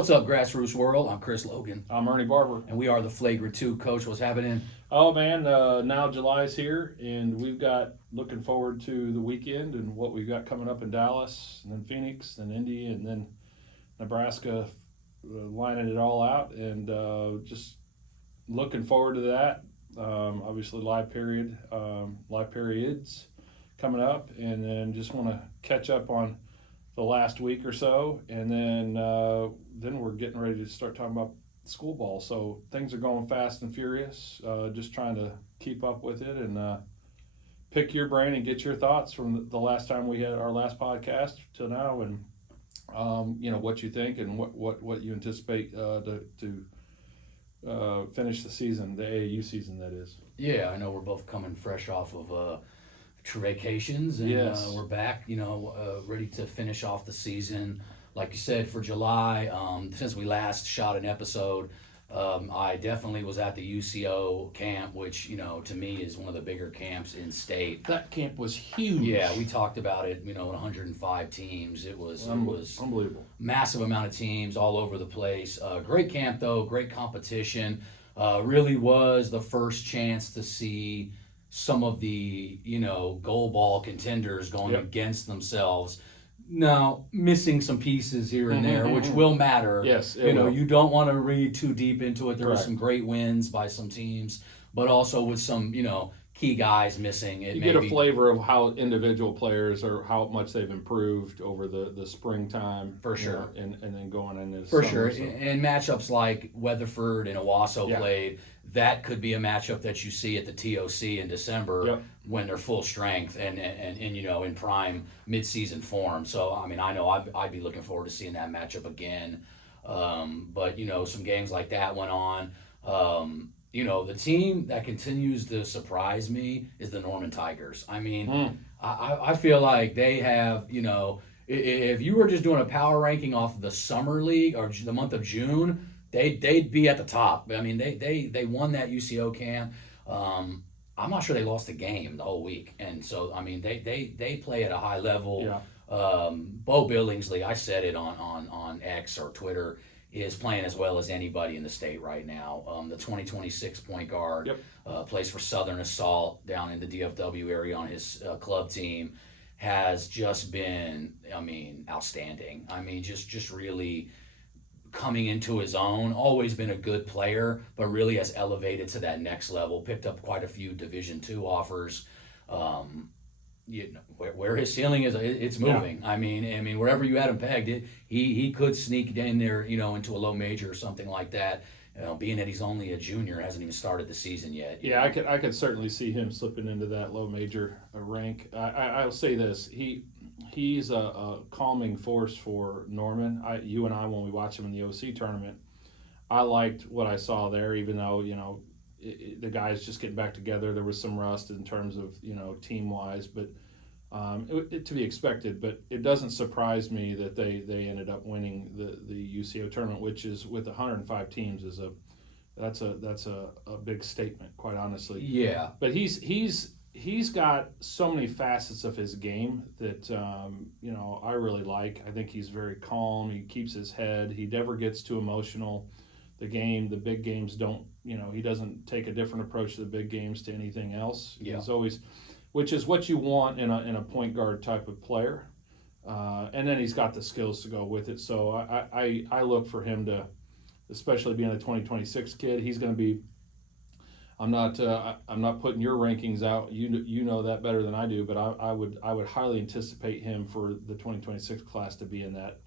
What's up, Grassroots World? I'm Chris Logan, I'm Ernie Barber. and we are the Flagrant 2. Coach, what's happening? Oh man, now July's here, and we've got looking forward to the weekend and what we've got coming up in Dallas, and then Phoenix, and Indy, and then Nebraska, lining it all out, and just looking forward to that. Obviously, live periods coming up, and then just want to catch up on the last week or so, and then we're getting ready to start talking about school ball. So things are going fast and furious. Just trying to keep up with it and pick your brain and get your thoughts from the last time we had our last podcast to now, and what you think and what you anticipate to finish the season, the AAU season, that is. Yeah, I know we're both coming fresh off of vacations, and Yes. we're back, ready to finish off the season. Like you said, for July, since we last shot an episode, I definitely was at the UCO camp, which, to me is one of the bigger camps in state. That camp was huge. Yeah, we talked about it, 105 teams. It was Unbelievable. massive amount of teams all over the place. Great camp, though, great competition. Really was the first chance to see some of the, goal ball contenders going Yep. against themselves. Now, missing some pieces here and there, which will matter. Yes, it will. You don't want to read too deep into it. There were Correct. some great wins by some teams, but also with some, key guys missing. You get a flavor of how individual players or how much they've improved over the springtime. For sure. And then going into For summer, sure. so. And matchups like Weatherford and Owasso Yeah. played, that could be a matchup that you see at the TOC in December Yep. when they're full strength and in prime midseason form. So, I know I'd be looking forward to seeing that matchup again. But, some games like that went on. The team that continues to surprise me is the Norman Tigers. I feel like they have, if you were just doing a power ranking off of the summer league or the month of June, they'd be at the top. They won that UCO camp. I'm not sure they lost a game the whole week, and so they play at a high level. Yeah. Bo Billingsley, I said it on X or Twitter, is playing as well as anybody in the state right now. The 2026 point guard. Yep. Plays for Southern Assault down in the DFW area on his club team. Has just been, outstanding. Just really coming into his own. Always been a good player, but really has elevated to that next level. Picked up quite a few Division II offers. Where his ceiling is, it's moving. Yeah. Wherever you had him pegged, he could sneak in there, into a low major or something like that. Being that he's only a junior, hasn't even started the season yet. Yeah, I could certainly see him slipping into that low major rank. I'll say this: he's a calming force for Norman. You and I, when we watched him in the OC tournament, I liked what I saw there. Even though the guys just getting back together, there was some rust in terms of team wise, but it to be expected. But it doesn't surprise me that they ended up winning the UCO tournament, which is with 105 teams that's a big statement, quite honestly. Yeah. But he's got so many facets of his game that I really like. I think he's very calm. He keeps his head. He never gets too emotional. The big games don't. He doesn't take a different approach to the big games to anything else. Yeah. He's always, which is what you want in a point guard type of player. And then he's got the skills to go with it. So I look for him to, especially being a 2026 kid, he's going to be. I'm not putting your rankings out. You know that better than I do, but I would highly anticipate him for the 2026 class to be in that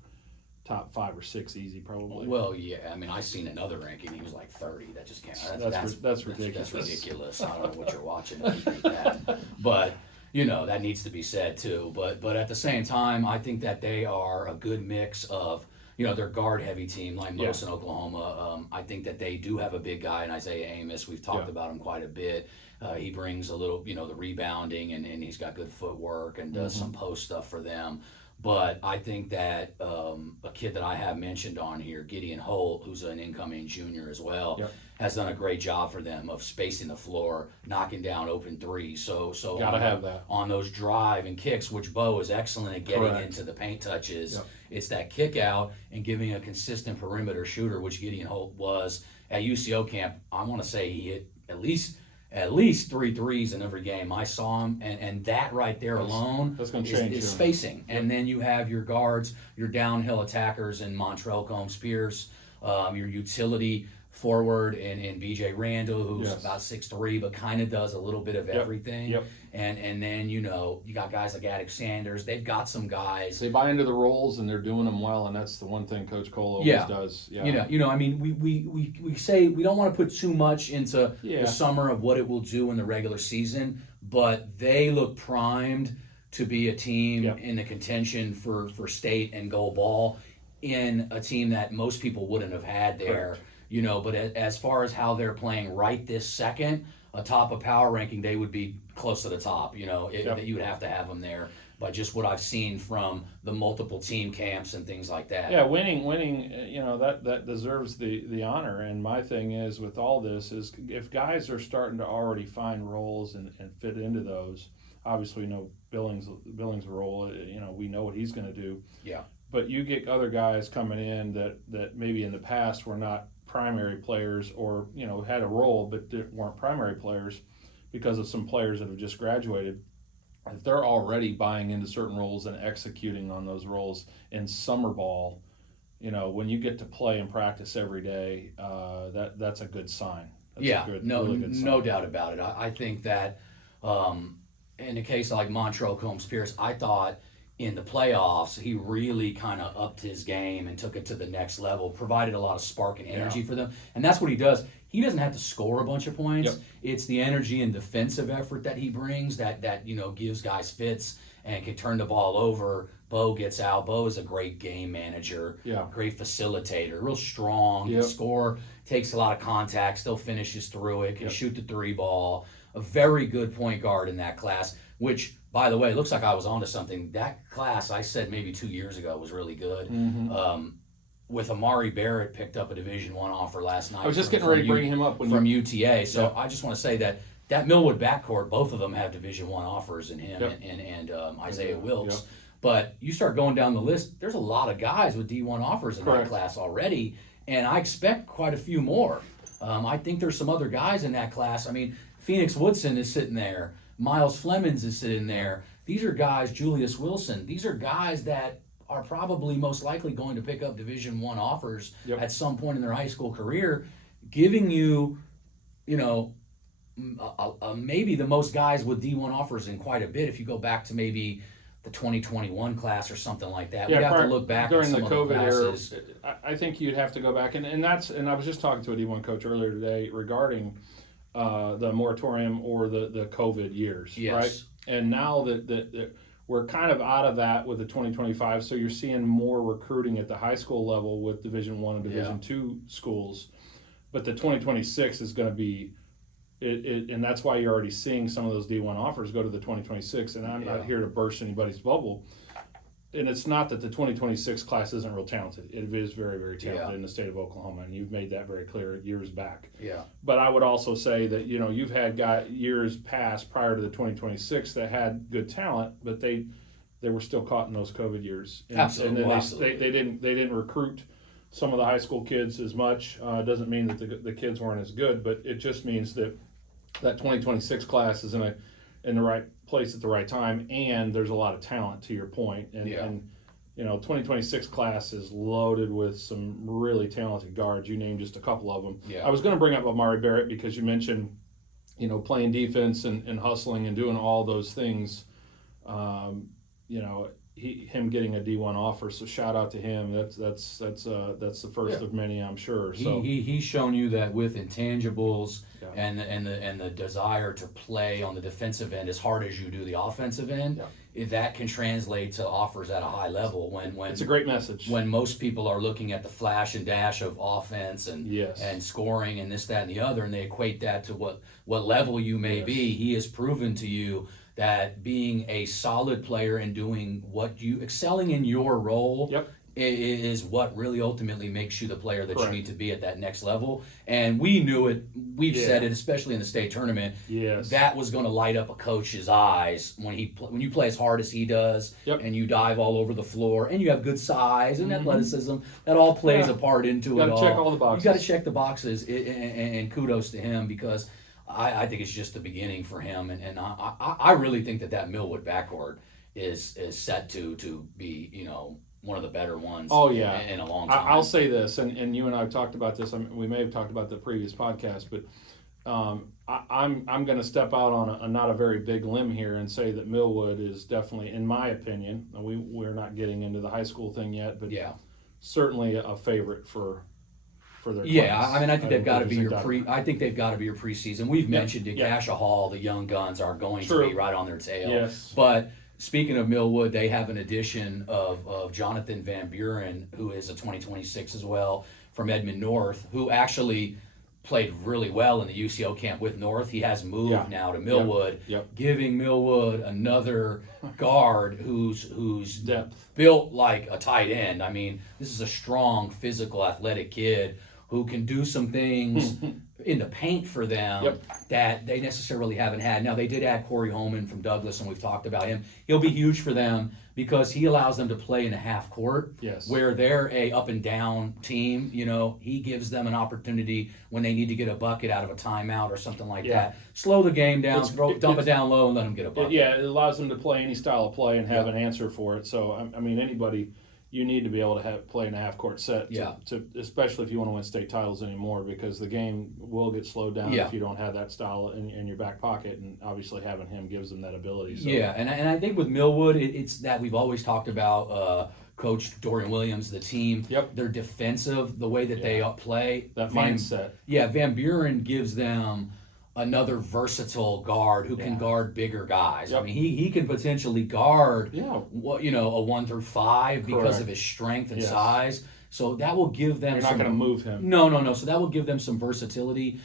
top 5 or 6 easy, probably. Well, yeah. I seen another ranking. He was like 30. That just can't. That's ridiculous. That's ridiculous. I don't know what you're watching if you think that. But that needs to be said too. But at the same time, I think that they are a good mix of. They're guard-heavy team like most in Oklahoma. I think that they do have a big guy in Isaiah Amos. We've talked about him quite a bit. He brings a little, the rebounding, and he's got good footwork and does some post stuff for them. But I think that a kid that I have mentioned on here, Gideon Holt, who's an incoming junior as well, Yep. has done a great job for them of spacing the floor, knocking down open threes. So Gotta have that. on those drive and kicks, which Bo is excellent at getting Correct. into the paint touches. Yep. It's that kick out and giving a consistent perimeter shooter, which Gideon Holt was at UCO camp. I want to say he hit at least 3 threes in every game. I saw him, and that right there alone That's gonna change is him. spacing. And then you have your guards, your downhill attackers in Montrell Combs Pierce, your utility forward in BJ Randall, who's Yes. about 6'3", but kind of does a little bit of everything. Yep. And then you got guys like Attic Sanders. They've got some guys. They buy into the roles and they're doing them well, and that's the one thing Coach Cole always does. Yeah. I mean, we say we don't want to put too much into Yeah. the summer of what it will do in the regular season, but they look primed to be a team Yep. in the contention for state and gold ball, in a team that most people wouldn't have had there. Correct. But as far as how they're playing right this second, atop a power ranking, they would be close to the top. That you would have to have them there by just what I've seen from the multiple team camps and things like that. Yeah, winning, that deserves the honor. And my thing is with all this is if guys are starting to already find roles and fit into those, obviously Billings' role, we know what he's going to do. Yeah. But you get other guys coming in that maybe in the past were not primary players or had a role but weren't primary players because of some players that have just graduated. If they're already buying into certain roles and executing on those roles in summer ball, when you get to play and practice every day, that's a good sign. That's really good sign. No doubt about it. I think that in the case of like Montrell Combs Pierce, I thought in the playoffs, he really kind of upped his game and took it to the next level, provided a lot of spark and energy for them. And that's what he does. He doesn't have to score a bunch of points. Yep. It's the energy and defensive effort that he brings that gives guys fits and can turn the ball over. Bo gets out. Bo is a great game manager, great facilitator, real strong, can score, takes a lot of contact, still finishes through it, can shoot the 3 ball. A very good point guard in that class, which, by the way, looks like I was onto something. That class, I said maybe 2 years ago, was really good. Mm-hmm. With Amari Barrett picked up a Division I offer last night. I was just getting ready to bring him up from UTA. So I just want to say that Millwood backcourt, both of them have Division I offers in him and Isaiah Wilkes. Yep. But you start going down the list, there's a lot of guys with D1 offers in that class already, and I expect quite a few more. I think there's some other guys in that class. I mean, Phoenix Woodson is sitting there. Miles Flemings is sitting there. These are guys, Julius Wilson, these are guys that are probably most likely going to pick up Division I offers at some point in their high school career, giving you, maybe the most guys with D1 offers in quite a bit if you go back to maybe the 2021 class or something like that. Yeah, we have to look back during at some the of COVID classes. era. I think you'd have to go back, and I was just talking to a D1 coach earlier today regarding the moratorium or the COVID years, right? And now that we're kind of out of that with the 2025, so you're seeing more recruiting at the high school level with Division I and Division II schools, but the 2026 is going to be and that's why you're already seeing some of those D1 offers go to the 2026. And I'm not here to burst anybody's bubble. And it's not that the 2026 class isn't real talented. It is very, very talented in the state of Oklahoma, and you've made that very clear years back. Yeah. But I would also say that you've had years past prior to the 2026 that had good talent, but they were still caught in those COVID years. And, Absolutely. And then they didn't recruit some of the high school kids as much. It doesn't mean that the kids weren't as good, but it just means that 2026 class is in the right place at the right time, and there's a lot of talent to your point. And 2026 class is loaded with some really talented guards. You named just a couple of them. I was going to bring up Amari Barrett because you mentioned playing defense and hustling and doing all those things. Him getting a D1 offer, so shout out to him. That's the first of many, I'm sure. So he's shown you that with intangibles and the desire to play on the defensive end as hard as you do the offensive end, that can translate to offers at a high level. When it's a great message. When most people are looking at the flash and dash of offense and scoring and this, that, and the other, and they equate that to what level you may be, he has proven to you that being a solid player and doing excelling in your role Yep. is what really ultimately makes you the player that Correct. you need to be at that next level. And we knew it. We've Yeah. said it, especially in the state tournament. Yes. That was going to light up a coach's eyes when you play as hard as he does, Yep. and you dive all over the floor, and you have good size and Mhm. athleticism. That all plays Yeah. a part into You it got all. to check all the boxes. You got to check the boxes, and kudos to him because I think it's just the beginning for him, and I really think that Millwood backcourt is set to be one of the better ones. Oh, yeah. in a long time. I'll say this, and you and I have talked about this. We may have talked about the previous podcast, but I'm going to step out on not a very big limb here and say that Millwood is definitely, in my opinion, we're not getting into the high school thing yet, but Yeah. certainly a favorite for their Yeah, class. I mean, I think they've got to be there's your a doubt. I think they've got to be your preseason. We've mentioned it. Yeah. Cassia Hall, the young guns are going True. to be right on their tail. Yes. But speaking of Millwood, they have an addition of Jonathan Van Buren, who is a 2026 as well from Edmond North, who actually played really well in the UCO camp with North. He has moved Yeah. now to Millwood, Yep. giving Millwood another guard who's Depth. built like a tight end. I mean, this is a strong, physical, athletic kid who can do some things in the paint for them Yep. that they necessarily haven't had. Now, they did add Corey Holman from Douglas, and we've talked about him. He'll be huge for them because he allows them to play in a half court Yes. where they're a up and down team. He gives them an opportunity when they need to get a bucket out of a timeout or something like Yeah. that. Slow the game down, dump it it's- down low, and let them get a bucket. It allows them to play any style of play and have Yeah. an answer for it. So I mean, anybody, you need to be able to play in a half court set. Yeah. To especially if you want to win state titles anymore, because the game will get slowed down Yeah. if you don't have that style in your back pocket, and obviously having him gives them that ability. So. Yeah, and I think with Millwood, it's that we've always talked about Coach Dorian Williams, the team. Yep. They're defensive, the way that they play. That mindset. Yeah, Van Buren gives them another versatile guard who can Yeah. guard bigger guys. Yep. I mean, he can potentially guard Yeah. a 1 through 5 because Correct. of his strength and Yes. size. So that will give them. You're not going to move him. No. So that will give them some versatility.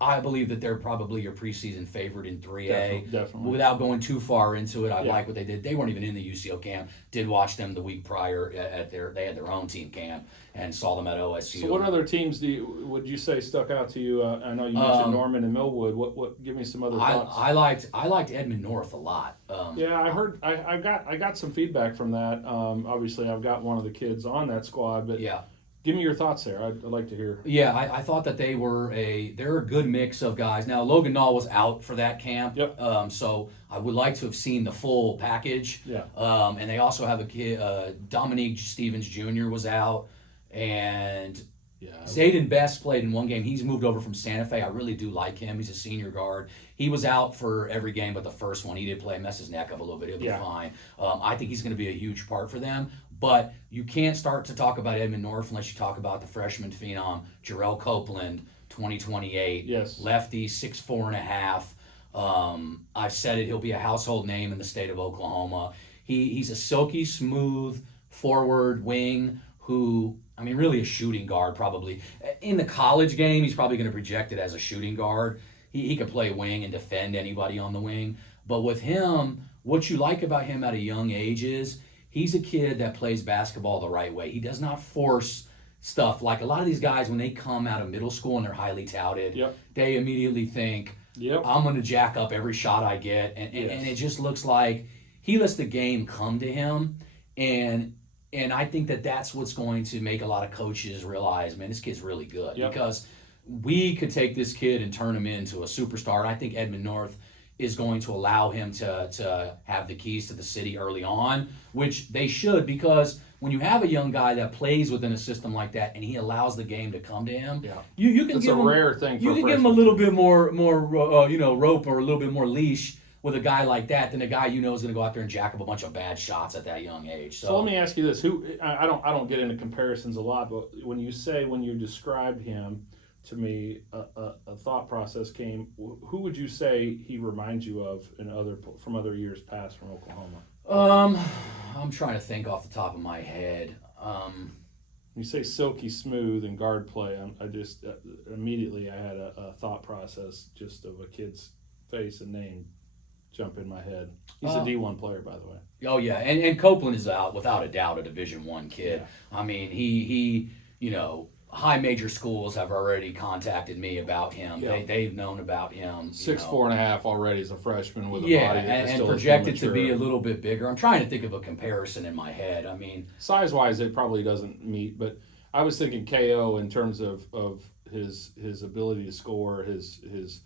I believe that they're probably your preseason favorite in 3A. Definitely. Without going too far into it, I Yeah. like what they did. They weren't even in the UCO camp. Did watch them the week prior they had their own team camp and saw them at OSU. So what other teams would you say stuck out to you? I know you mentioned Norman and Millwood. What? Give me some other thoughts. I liked Edmond North a lot. Yeah, I heard. I got some feedback from that. Obviously, I've got one of the kids on that squad, but Yeah. give me your thoughts there. I'd like to hear. Yeah, I thought that they're a good mix of guys. Now Logan Nall was out for that camp. Yep. So I would like to have seen the full package. Yeah. And they also have a kid, Dominique Stevens Jr. was out, and Yeah. Zayden Best played in one game. He's moved over from Santa Fe. I really do like him. He's a senior guard. He was out for every game but the first one. He did play, mess his neck up a little bit. He'll be Yeah. fine. I think he's going to be a huge part for them. But you can't start to talk about Edmond North unless you talk about the freshman phenom, Jarrell Copeland, 2028. Yes. Lefty, 6'4.5". I've said it, he'll be a household name in the state of Oklahoma. He's a silky smooth forward wing who, I mean, really a shooting guard probably. In the college game, he's probably going to project it as a shooting guard. He could play wing and defend anybody on the wing. But with him, what you like about him at a young age is he's a kid that plays basketball the right way. He does not force stuff. Like a lot of these guys, when they come out of middle school and they're highly touted, Yep. they immediately think, Yep. I'm going to jack up every shot I get. And it just looks like he lets the game come to him. And I think that that's what's going to make a lot of coaches realize, man, this kid's really good. Yep. Because we could take this kid and turn him into a superstar. And I think Edmond North is going to allow him to have the keys to the city early on, which they should, because when you have a young guy that plays within a system like that and he allows the game to come to him, Yeah. you can It's give a him, rare thing. you for can a give him a freshman. little bit more rope or a little bit more leash with a guy like that than a guy is going to go out there and jack up a bunch of bad shots at that young age. So let me ask you this: I don't get into comparisons a lot, but when you described him to me, a thought process came. Who would you say he reminds you of from other years past from Oklahoma? I'm trying to think off the top of my head. You say silky smooth and guard play. I just immediately I had a thought process just of a kid's face and name. jump in my head. He's a D1 player, by the way. Oh yeah, and Copeland is out without a doubt a Division I kid. Yeah. I mean, he high major schools have already contacted me about him. Yeah. They've known about him. 6'4.5" already as a freshman with a Yeah, body that and still projected is to be a immature. little bit bigger. I'm trying to think of a comparison in my head. I mean, Size-wise, it probably doesn't meet, but I was thinking KO in terms of his ability to score. His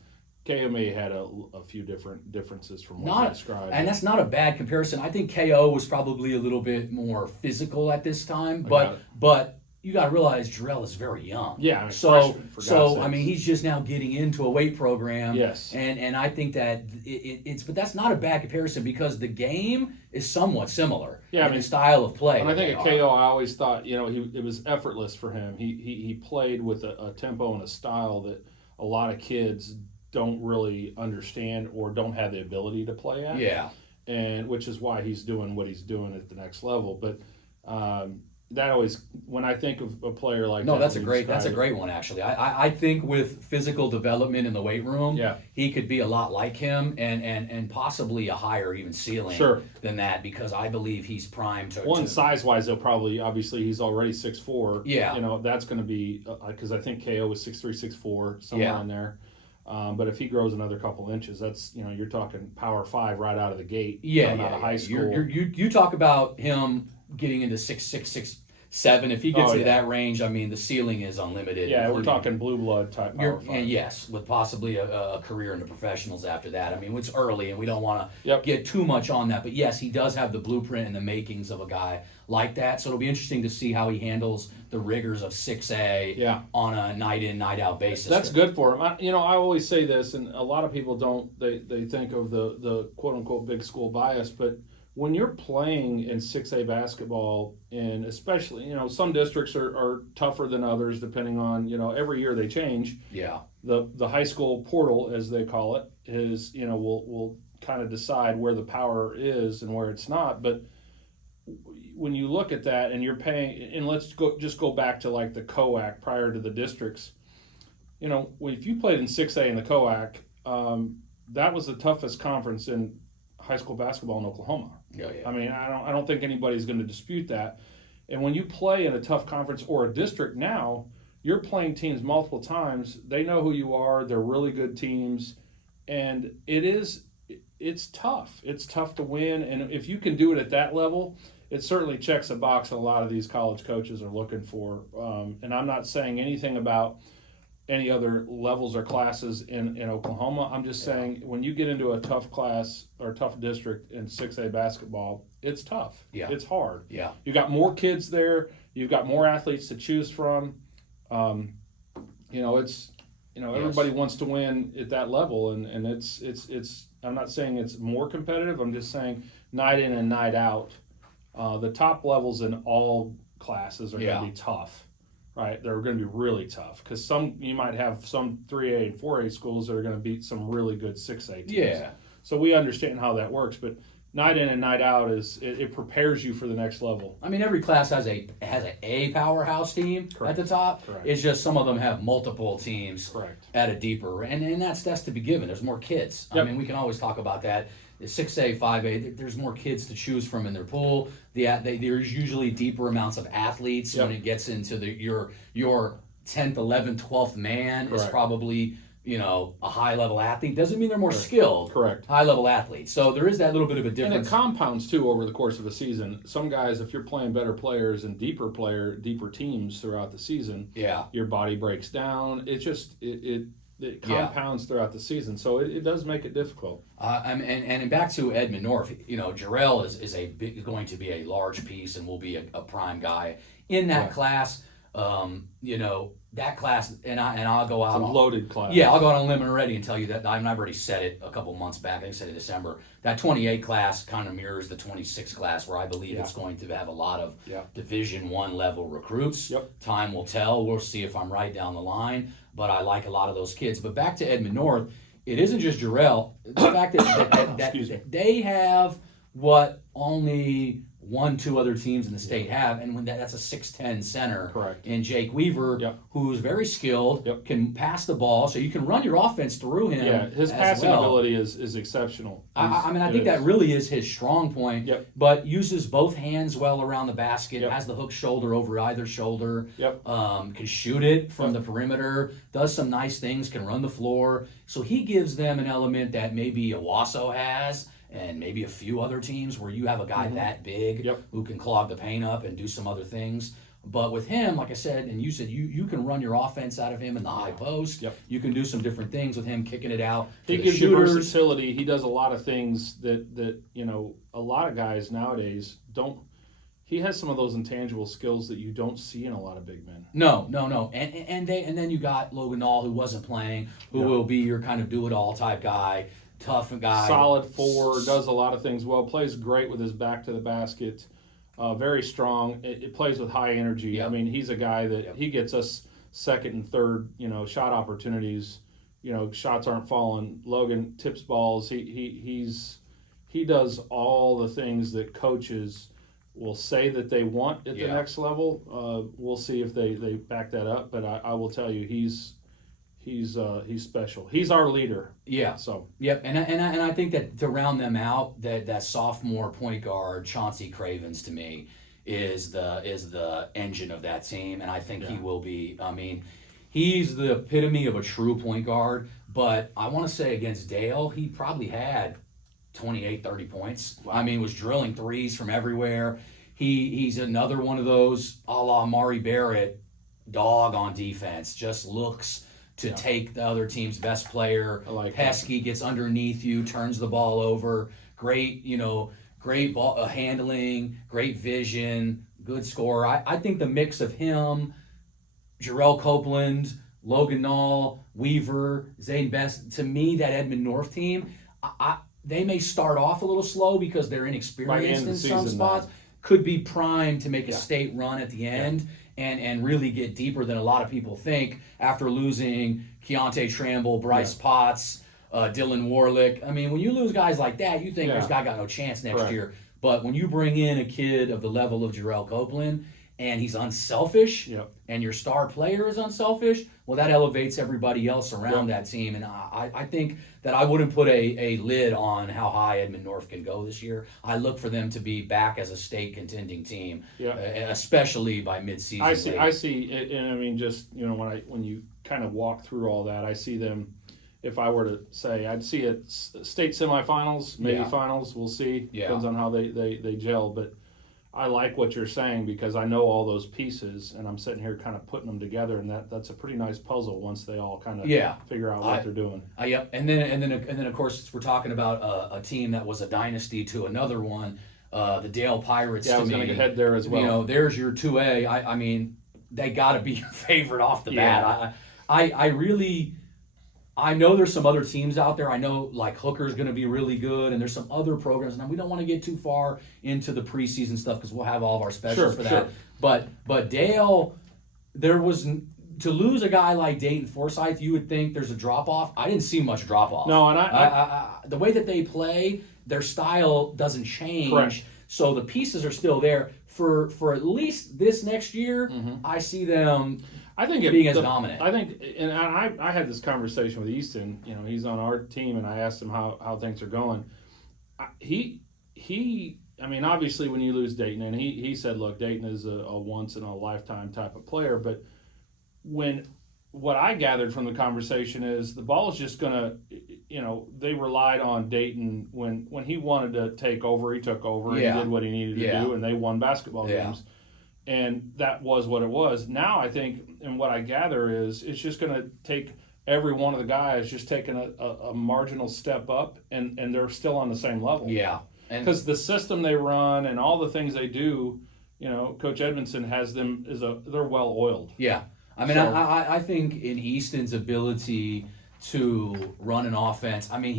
KO may have had a few differences from what you described. and that's not a bad comparison. I think KO was probably a little bit more physical at this time, got it. but you got to realize Jarrell is very young. Yeah, I mean, so freshman, for God's I sakes. mean he's just now getting into a weight program. Yes. and I think that it's but that's not a bad comparison because the game is somewhat similar. Yeah, I in mean, the style of play. When I that think of they KO, are. I always thought it was effortless for him. He played with a tempo and a style that a lot of kids don't really understand or don't have the ability to play at. Yeah. And which is why he's doing what he's doing at the next level. But that always, when I think of a player like No, that, that's when you a describe great one actually. I think with physical development in the weight room, Yeah. he could be a lot like him and possibly a higher even ceiling Sure. than that because I believe he's primed to. One size wise, they'll probably obviously he's already 6'4". Yeah. That's going to be because I think KO was 6'3", 6'4", somewhere Yeah. in there. But if he grows another couple inches, that's you're talking power 5 right out of the gate. Yeah, coming out of high school. You talk about him getting into 6'6", 6'7". If he gets into that range, I mean the ceiling is unlimited. Yeah, we're including- talking blue blood type power 5. And yes, with possibly a career in the professionals after that. I mean, it's early, and we don't want to Yep. get too much on that. But yes, he does have the blueprint and the makings of a guy like that. So it'll be interesting to see how he handles the rigors of 6A Yeah. on a night in, night out basis. That's good for him. I always say this, and a lot of people don't. They think of the quote unquote big school bias, but when you're playing in 6A basketball, and especially some districts are tougher than others depending on every year they change. Yeah. The high school portal, as they call it, is will kind of decide where the power is and where it's not. But when you look at that and you're paying, and let's go back to like the COAC prior to the districts. If you played in 6A in the COAC, that was the toughest conference in high school basketball in Oklahoma. Yeah. I mean, I don't think anybody's going to dispute that. And when you play in a tough conference or a district now, you're playing teams multiple times. They know who you are. They're really good teams, and it's tough. It's tough to win, and if you can do it at that level, it certainly checks a box that a lot of these college coaches are looking for. And I'm not saying anything about any other levels or classes in Oklahoma. I'm just saying when you get into a tough class or tough district in 6A basketball, it's tough. Yeah. It's hard. Yeah. You got more kids there. You've got more athletes to choose from. Everybody wants to win at that level, and it's. I'm not saying it's more competitive. I'm just saying night in and night out, the top levels in all classes are going to be tough. Right, they're going to be really tough because you might have some 3A and 4A schools that are going to beat some really good 6A teams. Yeah. So we understand how that works, but night in and night out it prepares you for the next level. I mean, every class has a powerhouse team Correct. at the top. Correct. It's just some of them have multiple teams Correct. at a deeper, and that's to be given. There's more kids. Yep. I mean, we can always talk about that. The 6A, 5A, there's more kids to choose from in their pool. There's usually deeper amounts of athletes when it gets into your 10th, 11th, 12th man is Correct. probably a high level athlete. Doesn't mean they're more skilled. Correct. High level athletes. So there is that little bit of a And difference. it compounds too over the course of a season. Some guys, if you're playing better players and deeper teams throughout the season, your body breaks down. It compounds throughout the season, so it does make it difficult. And back to Edmund North, Jarrell is going to be a large piece and will be a prime guy in that class. That class, and I'll go out It's a on loaded class. Yeah, I'll go out on a limb already and tell you that I've already said it a couple months back. I think I said it in December. That 28 class kind of mirrors the 26 class, where I believe it's going to have a lot of Division I level recruits. Yep. Time will tell. We'll see if I'm right down the line. But I like a lot of those kids. But back to Edmund North, it isn't just Jarrell. The fact that they have what only 2 other teams in the state have, and when that's a 6'10" center. Correct. And Jake Weaver, Yep. who's very skilled, Yep. can pass the ball, so you can run your offense through him. Yeah, his as passing well. ability is exceptional. I mean, I It think is. that really is his strong point. Yep. But uses both hands well around the basket, Yep. has the hook shoulder over either shoulder. Yep. Can shoot it from Yep. the perimeter, does some nice things, can run the floor. So he gives them an element that maybe Owasso has, and maybe a few other teams where you have a guy that big Yep. who can clog the paint up and do some other things. But with him, like I said, and you said, you can run your offense out of him in the high post. Yep. You can do some different things with him kicking it out. He to the gives you shooters. versatility. He does a lot of things that a lot of guys nowadays don't. He has some of those intangible skills that you don't see in a lot of big men. No, and then you got Logan Nall, who wasn't playing, who Yeah. will be your kind of do it all type guy, tough guy, Solid four, does a lot of things well, plays great with his back to the basket, very strong. It plays with high energy. Yep. I mean, he's a guy that Yep. he gets us second and third, shot opportunities. Shots aren't falling. Logan tips balls. He does all the things that coaches will say that they want at the Yeah. next level. We'll see if they back that up. But I will tell you, he's special. He's our leader. Yeah. So Yep, and I think that to round them out, that sophomore point guard Chauncey Cravens to me is the engine of that team, and I think he Yeah. will be. I mean, he's the epitome of a true point guard. But I want to say against Dale, he probably had 28, 30 points. Wow. I mean, was drilling threes from everywhere. He's another one of those a la Maury Barrett dog on defense. Just looks to take the other team's best player. I like pesky, gets underneath you, turns the ball over. Great, great ball handling, great vision, good scorer. I think the mix of him, Jarrell Copeland, Logan Nall, Weaver, Zayden Best, to me, that Edmond North team, they may start off a little slow because they're By the inexperienced end in of the some season, spots. Could be primed to make a Yeah. state run at the end and really get deeper than a lot of people think after losing Keontae Tramble, Bryce Potts, Dylan Warlick. I mean, when you lose guys like that, you think this guy got no chance next Correct. year. But when you bring in a kid of the level of Jarrell Copeland and he's unselfish Yep. and your star player is unselfish, well, that elevates everybody else around Yep. that team. And I think that I wouldn't put a lid on how high Edmond North can go this year. I look for them to be back as a state contending team, Yeah. Especially by midseason. I see, and I mean, just when you kind of walk through all that, I see them. If I were to say, I'd see it state semifinals, maybe Yeah. finals. We'll see. Yeah. Depends on how they gel. But I like what you're saying because I know all those pieces, and I'm sitting here kind of putting them together, and that's a pretty nice puzzle once they all kind of figure out what they're doing. Yep, and then of course we're talking about a team that was a dynasty to another one, the Dale Pirates. Yeah, I was going to head there as well. There's your 2A. I mean, they got to be your favorite off the bat. I know there's some other teams out there. I know like Hooker's going to be really good, and there's some other programs. Now we don't want to get too far into the preseason stuff because we'll have all of our specials for that. Sure. But Dale, there was to lose a guy like Dayton Forsyth, you would think there's a drop off. I didn't see much drop off. No, and the way that they play, their style doesn't change. Correct. So the pieces are still there for at least this next year. I see them. I think being as dominant. I think, and I had this conversation with Easton. He's on our team, and I asked him how things are going. I mean, obviously, when you lose Dayton, and he said, look, Dayton is a once in a lifetime type of player. But what I gathered from the conversation is the ball is just gonna, they relied on Dayton when he wanted to take over, he took over, and he did what he needed to do, and they won basketball games. And that was what it was. Now I think, and what I gather is, it's just going to take every one of the guys just taking a marginal step up, and they're still on the same level. Yeah. Because the system they run and all the things they do, Coach Edmondson has them they're well oiled. Yeah. I mean, I think in Easton's ability to run an offense, I mean,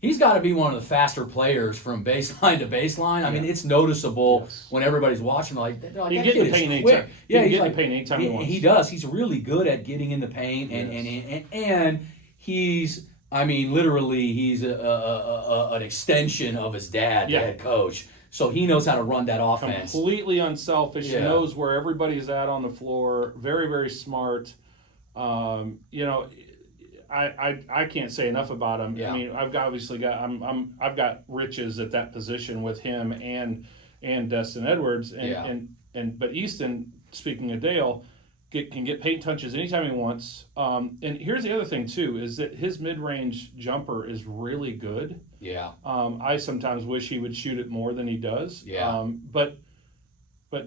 he's got to be one of the faster players from baseline to baseline. I mean, it's noticeable when everybody's watching. They're like, He that can get kid in the paint is quick. anytime. Yeah, he he's can like, get in the paint anytime he wants. He does. He's really good at getting in the paint, and he's. I mean, literally, he's an extension of his dad, the head coach. So he knows how to run that offense. Completely unselfish. Yeah. He knows where everybody's at on the floor. Very, very smart. You know, I can't say enough about him. Yeah. I mean, I've got riches at that position with him and Destin Edwards and but Easton, speaking of Dale, can get paint touches anytime he wants. And here's the other thing too is that his mid-range jumper is really good. Yeah. I sometimes wish he would shoot it more than he does. Yeah. But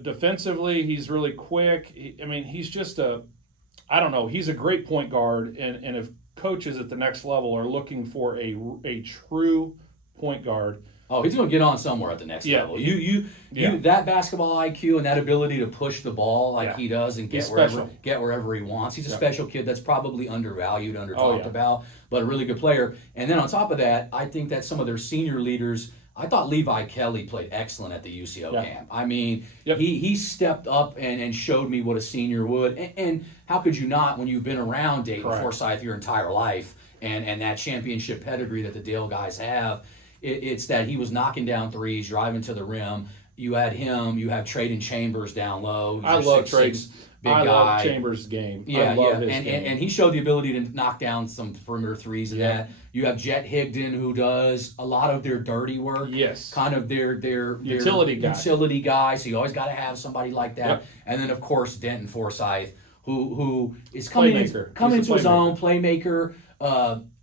defensively, he's really quick. He's just I don't know. He's a great point guard, and if coaches at the next level are looking for a true point guard. Oh, he's going to get on somewhere at the next level. You that basketball IQ and that ability to push the ball like he does and get wherever he wants. He's a special kid that's probably undervalued, talked about, but a really good player. And then on top of that, I think that some of their senior leaders. I thought Levi Kelly played excellent at the UCO camp. I mean, he stepped up and showed me what a senior would. And how could you not when you've been around Dayton Forsyth your entire life and that championship pedigree that the Dale guys have? It's that he was knocking down threes, driving to the rim. You had him. You have Traden Chambers down low. I love Traden. I love Chambers' game. I love his game. And he showed the ability to knock down some perimeter threes and that. You have Jet Higdon, who does a lot of their dirty work. Yes. Kind of their utility guy. So you always got to have somebody like that. Yep. And then, of course, Denton Forsyth, who is coming into his own playmaker.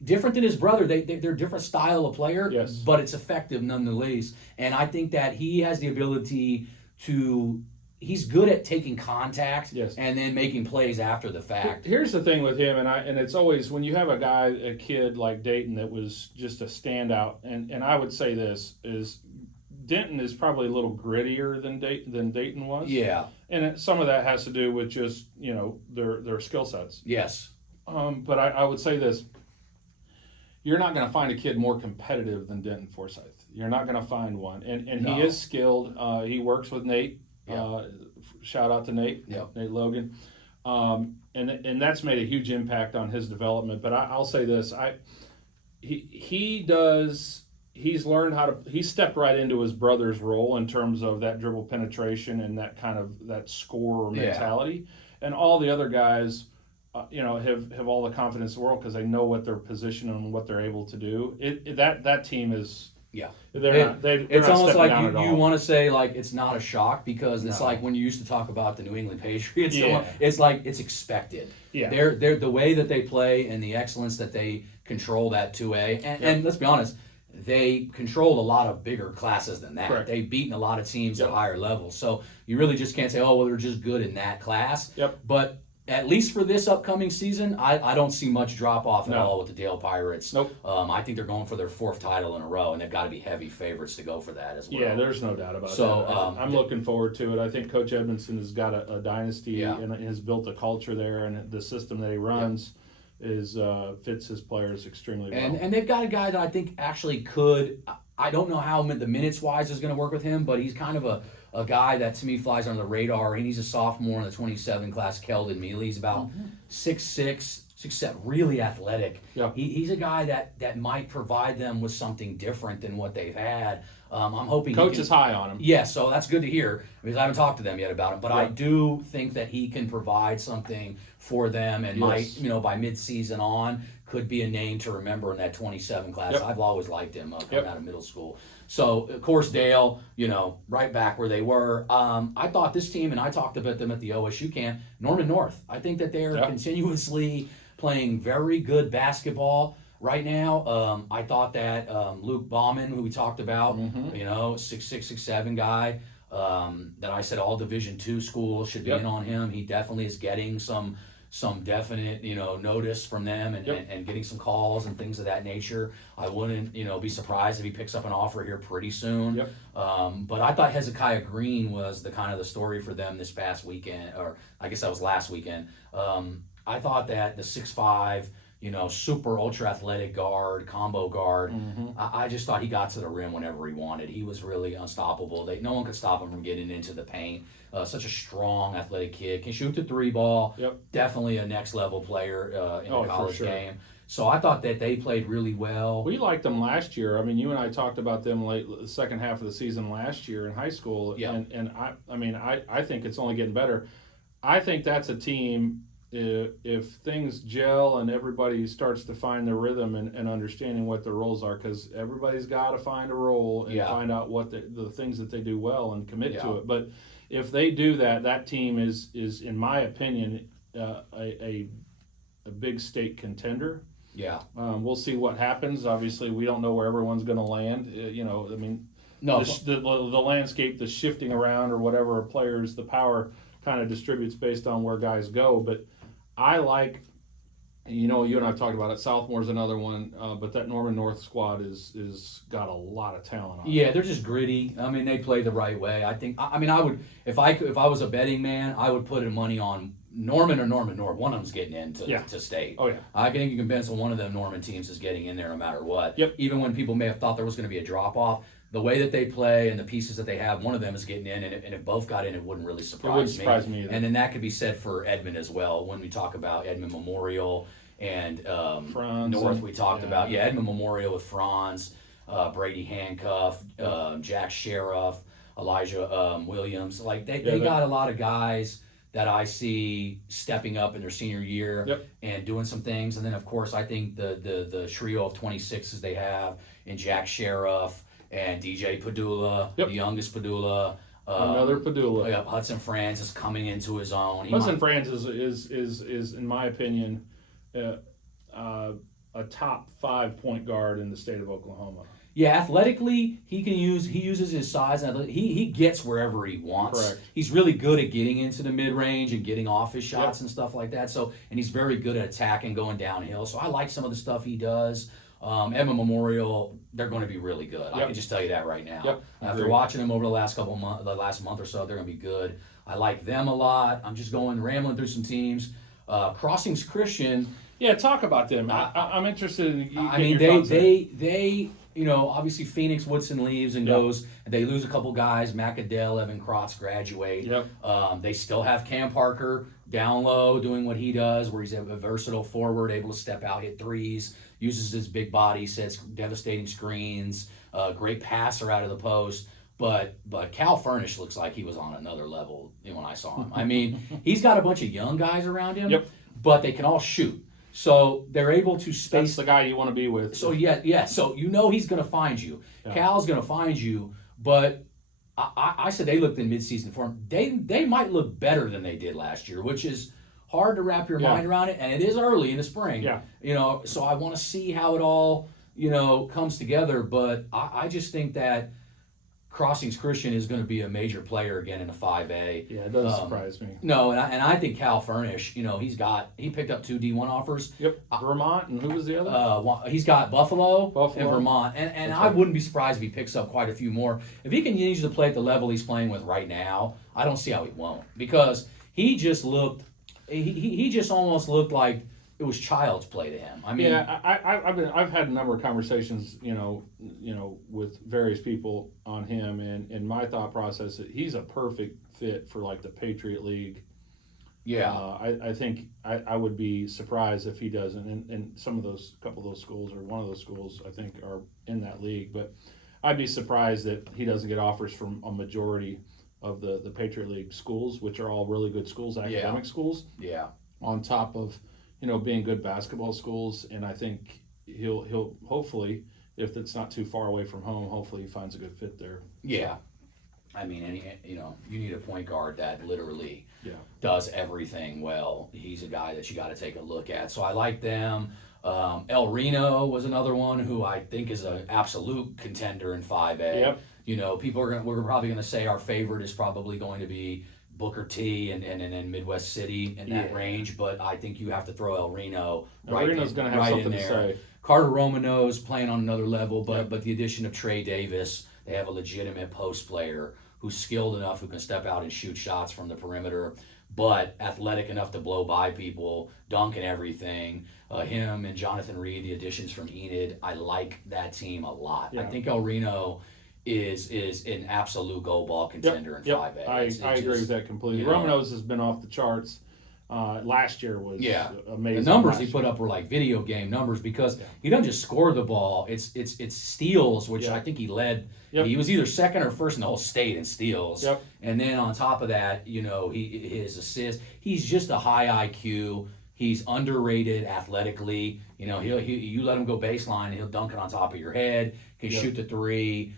Different than his brother. They're a different style of player, but it's effective nonetheless. And I think that he has the ability to... He's good at taking contact and then making plays after the fact. Here's the thing with him, and it's always when you have a kid like Dayton that was just a standout, and I would say this is Denton is probably a little grittier than Dayton was. Yeah, and some of that has to do with just their skill sets. Yes, but I would say this: you're not going to find a kid more competitive than Denton Forsyth. You're not going to find one, and he is skilled. He works with Nate. Shout out to Nate Logan, and that's made a huge impact on his development. But I'll say this: he's learned how to. He stepped right into his brother's role in terms of that dribble penetration and that kind of that scorer mentality. And all the other guys, have all the confidence in the world because they know what their position and what they're able to do. That team is. Yeah, it's almost like you want to say like it's not a shock because it's like when you used to talk about the New England Patriots. It's like it's expected. Yeah, they're the way that they play and the excellence that they control that 2A. And let's be honest, they controlled a lot of bigger classes than that. Correct. They've beaten a lot of teams at higher levels. So you really just can't say, oh well, they're just good in that class. But at least for this upcoming season, I don't see much drop-off at all with the Dale Pirates. Nope. I think they're going for their 4th title in a row, and they've got to be heavy favorites to go for that as well. Yeah, there's no doubt about that. I'm looking forward to it. I think Coach Edmondson has got a dynasty and has built a culture there, and the system that he runs fits his players extremely well. And they've got a guy that I think actually could – I don't know how the minutes-wise is going to work with him, but he's kind of a guy that to me flies under the radar, and he's a sophomore in the 27 class, Keldon Mealy. He's about 6'6", 6'7", really athletic. Yeah. He's a guy that might provide them with something different than what they've had. I'm hoping Coach is high on him. Yeah, so that's good to hear because I haven't talked to them yet about him. But I do think that he can provide something for them and might, by mid-season on, could be a name to remember in that 27 class. I've always liked him coming out of middle school. So, of course, Dale, right back where they were. I thought this team, and I talked about them at the OSU camp, Norman North. I think that they're continuously playing very good basketball right now. I thought that Luke Bauman, who we talked about, 6'6", 6'7" guy, that I said all Division II schools should be in on him. He definitely is getting some definite, notice from them and getting some calls and things of that nature. I wouldn't, be surprised if he picks up an offer here pretty soon. But I thought Hezekiah Green was the story for them this past weekend, or I guess that was last weekend. I thought that the 6'5", super ultra athletic guard, combo guard. I just thought he got to the rim whenever he wanted. He was really unstoppable. No one could stop him from getting into the paint. Such a strong, athletic kid. Can shoot the 3 ball. Definitely a next level player in the college game. So I thought that they played really well. We liked them last year. I mean, you and I talked about them the second half of the season last year in high school. Yeah. And I think it's only getting better. I think that's a team, if things gel and everybody starts to find their rhythm and understanding what their roles are, because everybody's got to find a role and find out what the things that they do well and commit to it. But if they do that, that team is in my opinion, a big state contender. Yeah. We'll see what happens. Obviously, we don't know where everyone's going to land. I mean, No. the landscape, the shifting around or whatever players, the power kind of distributes based on where guys go. But I like, you and I've talked about it. Southmore's another one, but that Norman North squad is got a lot of talent on it. Yeah, they're just gritty. I mean, they play the right way. I think. I mean, I would if I was a betting man, I would put money on Norman or Norman North. One of them's getting into to state. Oh yeah. I think you can pencil one of them Norman teams is getting in there no matter what. Yep. Even when people may have thought there was going to be a drop off, the way that they play and the pieces that they have, one of them is getting in, and if both got in, it wouldn't really surprise me. Either. And then that could be said for Edmond as well. When we talk about Edmond Memorial and North, we talked about Edmond Memorial with Franz, Brady Handcuff, Jack Sheriff, Elijah Williams. Like they got a lot of guys that I see stepping up in their senior year and doing some things. And then of course I think the trio of 26s they have in Jack Sheriff and DJ Padula, the youngest Padula. Another Padula. Yeah, Hudson Franz is coming into his own. Hudson Franz is in my opinion a top 5 point guard in the state of Oklahoma. Yeah, athletically, he uses his size and he gets wherever he wants. Correct. He's really good at getting into the mid range and getting off his shots and stuff like that. So, and he's very good at attacking, going downhill. So I like some of the stuff he does. Edmond Memorial, they're going to be really good. I can just tell you that right now. After watching them over the last month or so, they're going to be good. I like them a lot. I'm just rambling through some teams. Crossings Christian. Yeah, talk about them. I'm interested in. They obviously Phoenix Woodson leaves and goes. They lose a couple guys. Macadell, Evan Krotz graduate. They still have Cam Parker down low doing what he does, where he's a versatile forward, able to step out, hit threes, uses his big body, sets devastating screens, great passer out of the post. But Cal Furnish looks like he was on another level when I saw him. I mean, he's got a bunch of young guys around him, but they can all shoot. So they're able to space. That's the guy you want to be with. So yeah. So he's going to find you. Yeah. Cal's going to find you. But I said they looked in midseason form. They might look better than they did last year, which is hard to wrap your mind around it. And it is early in the spring. Yeah. So I want to see how it all comes together. But I just think that Crossings Christian is going to be a major player again in the 5A. Yeah, it doesn't surprise me. No, and I think Cal Furnish, he picked up 2 D1 offers. Yep. Vermont, and who was the other? He's got Buffalo and Vermont, and I wouldn't be surprised if he picks up quite a few more. If he continues to play at the level he's playing with right now, I don't see how he won't, because he just looked, he just almost looked like it was child's play to him. I mean, I've had a number of conversations, with various people on him, and my thought process, he's a perfect fit for like the Patriot League. Yeah, I think I would be surprised if he doesn't. And couple of those schools, or one of those schools, I think are in that league. But I'd be surprised that he doesn't get offers from a majority of the Patriot League schools, which are all really good schools, academic schools. Yeah. On top of being good basketball schools, and I think he'll hopefully, if it's not too far away from home, hopefully he finds a good fit there. Yeah, I mean, you need a point guard that literally does everything well. He's a guy that you got to take a look at. So I like them. El Reno was another one who I think is an absolute contender in 5A. Yep. We're probably going to say our favorite is probably going to be Booker T and Midwest City in that range, but I think you have to throw El Reno Reno's going to have something to say. Carter Romano's playing on another level, but the addition of Trey Davis, they have a legitimate post player who's skilled enough, who can step out and shoot shots from the perimeter, but athletic enough to blow by people, dunk and everything. Him and Jonathan Reed, the additions from Enid, I like that team a lot. I think El Reno is an absolute goal ball contender in 5A. I agree with that completely. Romano's has been off the charts. Last year was Yeah. amazing. The numbers last he put year. up were like video game numbers because Yeah. he doesn't just score the ball. It's steals, which Yeah. I think he led. Yep. He was either second or first in the whole state in steals. Yep. And then on top of that, his assists. He's just a high IQ. He's underrated athletically. You let him go baseline, he'll dunk it on top of your head. Can Yep. shoot the three.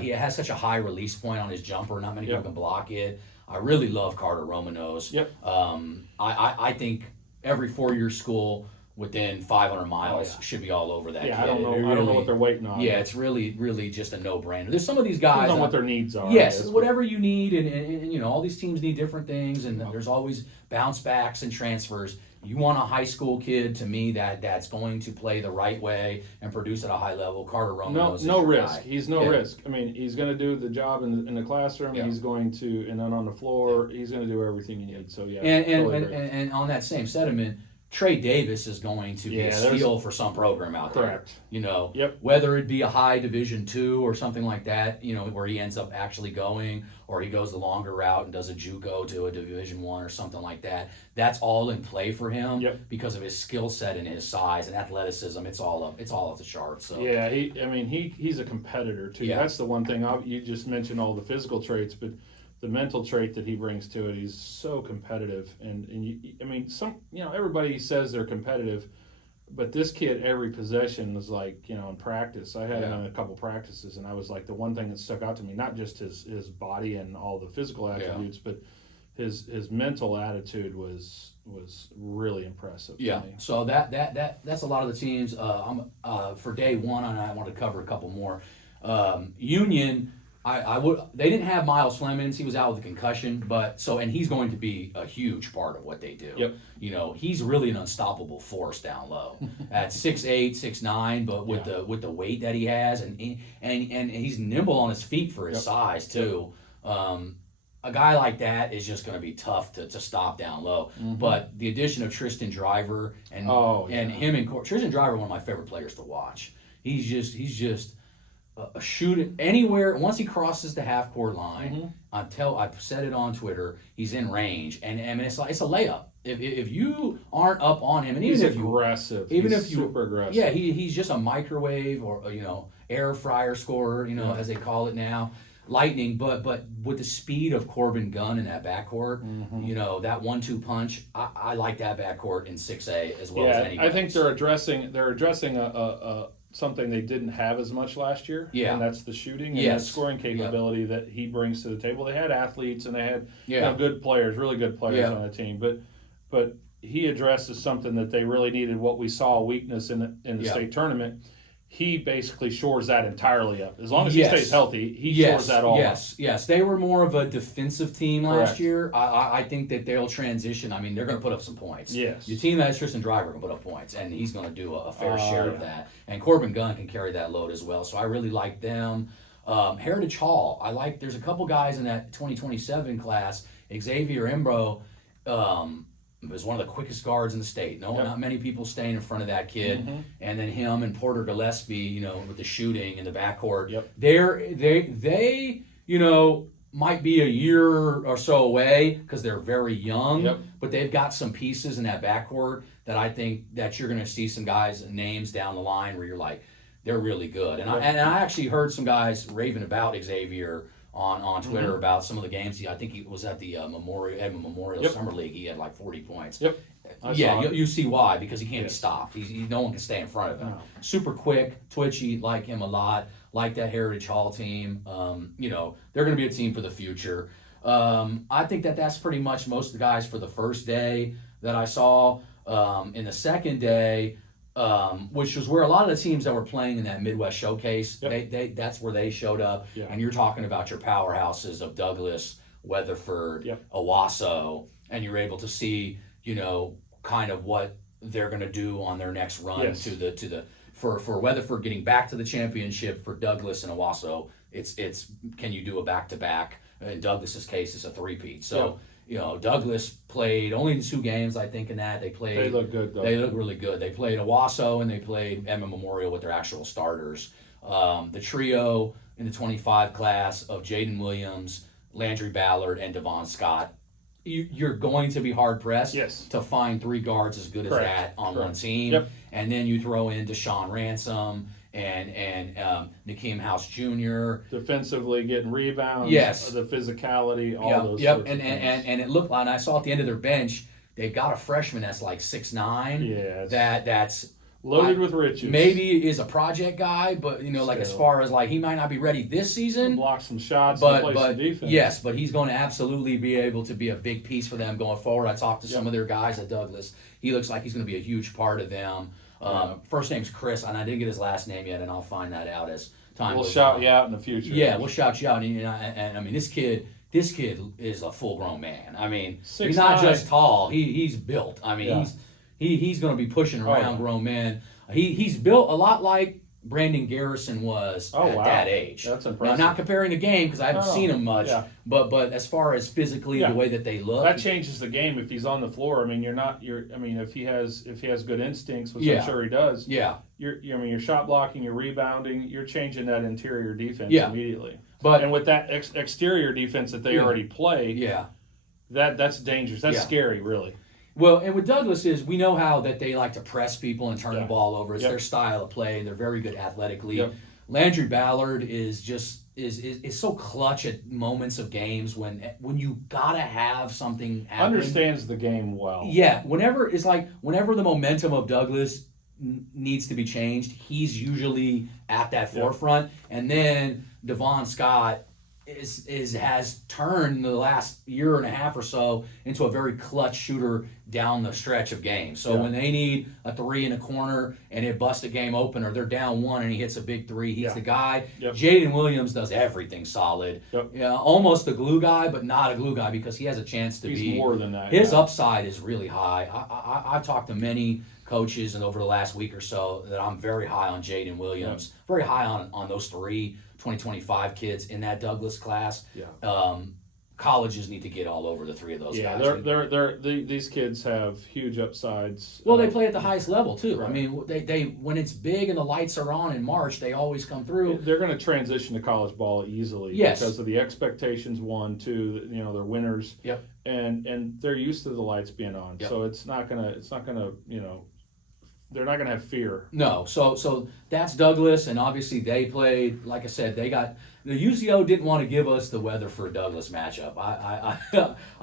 He has such a high release point on his jumper. Not many Yep. people can block it. I really love Carter Romanos. Yep. I think every four-year school within 500 miles yeah. should be all over that Yeah, kid. I don't know. It I don't know really- what they're waiting on. Yeah, it's really just a no-brainer. There's some of these Depends guys. on what their needs are. Yes, I guess. whatever you need, and all these teams need different things, and Yeah. there's always bounce backs and transfers. You want a high school kid, to me, that's going to play the right way and produce at a high level. Carter Romanos. No is your risk. guy. He's no Yeah. risk. I mean, he's going to do the job in the classroom. Yeah. He's going to, and then on the floor, he's going to do everything you need. So yeah, And totally and, agree. and on that same sentiment, Trey Davis is going to be Yeah, a there's- steal for some program out there. Correct. Yep. Whether it be a high Division II or something like that, where he ends up actually going, or he goes the longer route and does a JUCO to a Division I or something like that. That's all in play for him Yep. because of his skill set and his size and athleticism. It's all up the charts. So Yeah, he's a competitor too. Yeah. That's the one thing. You just mentioned all the physical traits, but the mental trait that he brings to it, he's so competitive. Everybody says they're competitive, but this kid, every possession was like, in practice. I had him Yeah. in a couple practices, and I was like, the one thing that stuck out to me, not just his body and all the physical attributes, but his mental attitude was really impressive. Yeah, to me. so that's a lot of the teams. For day one, and I want to cover a couple more. Union, they didn't have Miles Flemings. He was out with a concussion, and he's going to be a huge part of what they do. Yep. He's really an unstoppable force down low at 6'8", 6'9", but with the weight that he has, and he's nimble on his feet for his Yep. size too. A guy like that is just going to be tough to stop down low. Mm-hmm. But the addition of Tristan Driver and Tristan Driver, one of my favorite players to watch. He's just a shooter anywhere. Once he crosses the half court line, Mm-hmm. I said it on Twitter. He's in range, and it's a layup. If you aren't up on him, and He's even if aggressive. even He's if you super aggressive. yeah, he's just a microwave or air fryer scorer, as they call it now. Lightning, but with the speed of Corbin Gunn in that backcourt, Mm-hmm. that 1-2 punch, I like that backcourt in 6A as well as any. I think they're addressing a something they didn't have as much last year. Yeah. And that's the shooting and that scoring capability that he brings to the table. They had athletes and they had good players, really good players on the team, but he addresses something that they really needed. What we saw a weakness in the state tournament. He basically shores that entirely up. As long as he stays healthy, he shores that all up. Yes. They were more of a defensive team last Correct. year. I think that they'll transition. I mean, they're going to put up some points. Yes. Your team that has Tristan Driver can put up points, and he's going to do a fair share of that. And Corbin Gunn can carry that load as well. So I really like them. Heritage Hall. There's a couple guys in that 2027 class. Xavier Embro. Was one of the quickest guards in the state. Not many people staying in front of that kid. Mm-hmm. And then him and Porter Gillespie, with the shooting in the backcourt. Yep. They might be a year or so away because they're very young. Yep. But they've got some pieces in that backcourt that I think that you're going to see some guys' names down the line where you're like, they're really good. And I actually heard some guys raving about Xavier on Twitter about some of the games. I think he was at the Edmond Memorial Summer League. He had like 40 points. Yep. You see why, because he can't be stopped. No one can stay in front of him. No. Super quick, twitchy, like him a lot. Like that Heritage Hall team. They're going to be a team for the future. I think that's pretty much most of the guys for the first day that I saw. In the second day, which was where a lot of the teams that were playing in that Midwest Showcase, that's where they showed up. Yeah. And you're talking about your powerhouses of Douglas, Weatherford, Owasso, and you're able to see, kind of what they're going to do on their next run for Weatherford getting back to the championship. For Douglas and Owasso, it's can you do a back-to-back? In Douglas's case, it's a three-peat. So. Douglas played only 2 games, I think, in that. They look good, though. They look really good. They played Owasso and they played Edmond Memorial with their actual starters. The trio in the 25 class of Jaden Williams, Landry Ballard, and Devon Scott you're going to be hard pressed Yes. to find three guards as good as that on one team. Yep. And then you throw in Deshaun Ransom and Nakeem House Jr. Defensively, getting rebounds, Yes. the physicality, all Yep, those yep. sorts And, of and, things. and it looked like, and I saw at the end of their bench, they've got a freshman that's like 6'9". Yes. That's Loaded with riches. maybe is a project guy, but like as Still. far as like he might not be ready this season. Block some shots and play some defense. Yes, but he's going to absolutely be able to be a big piece for them going forward. I talked to some of their guys at Douglas. He looks like he's going to be a huge part of them. First name's Chris, and I didn't get his last name yet, and I'll find that out as time We'll goes shout on. you out in the future. Yeah, we'll shout you out. And I mean, this kid is a full grown man. I mean, he's 6'9". not just tall. He's built. I mean, Yeah. he's going to be pushing around yeah. grown men. He's built a lot like Brandon Garrison was at wow. that age. That's Now, impressive. not comparing the game because I haven't No. seen him much, Yeah. but as far as physically Yeah. the way that they look, That changes the game if he's on the floor. I mean, if he has good instincts, which Yeah. I'm sure he does. yeah. You're shot blocking, you're rebounding, you're changing that interior defense Yeah. immediately. But And with that exterior defense that they Yeah. already play, yeah. that's dangerous. That's Yeah. scary, really. Well, and with Douglas is we know how that they like to press people and turn the Yeah. ball over. It's Yep. their style of play. They're very good athletically. Yep. Landry Ballard is just is so clutch at moments of games when you gotta have something happen. Understands the game well. Yeah, whenever the momentum of Douglas needs to be changed, he's usually at that forefront. And then Devon Scott has turned the last year and a half or so into a very clutch shooter down the stretch of games. So when they need a three in a corner and it busts a game open, or they're down one and he hits a big three, he's the guy. Yep. Jaden Williams does everything solid. Yep. Yeah, almost a glue guy, but not a glue guy because he has a chance to He's be more than that. his upside is really high. I've talked to many coaches and over the last week or so that I'm very high on Jaden Williams, very high on those three 2025 kids in that Douglas class. Yeah. Colleges need to get all over the three of those Yeah, guys. these kids have huge upsides. Well, they play at the highest level too. Right. I mean, they when it's big and the lights are on in March, they always come through. They're going to transition to college ball easily Yes. because of the expectations. One, two, they're winners. Yep. And they're used to the lights being on, Yep. so it's not gonna they're not gonna have fear. No, so that's Douglas, and obviously they played. Like I said, they got the UCO didn't want to give us the Weatherford Douglas matchup. I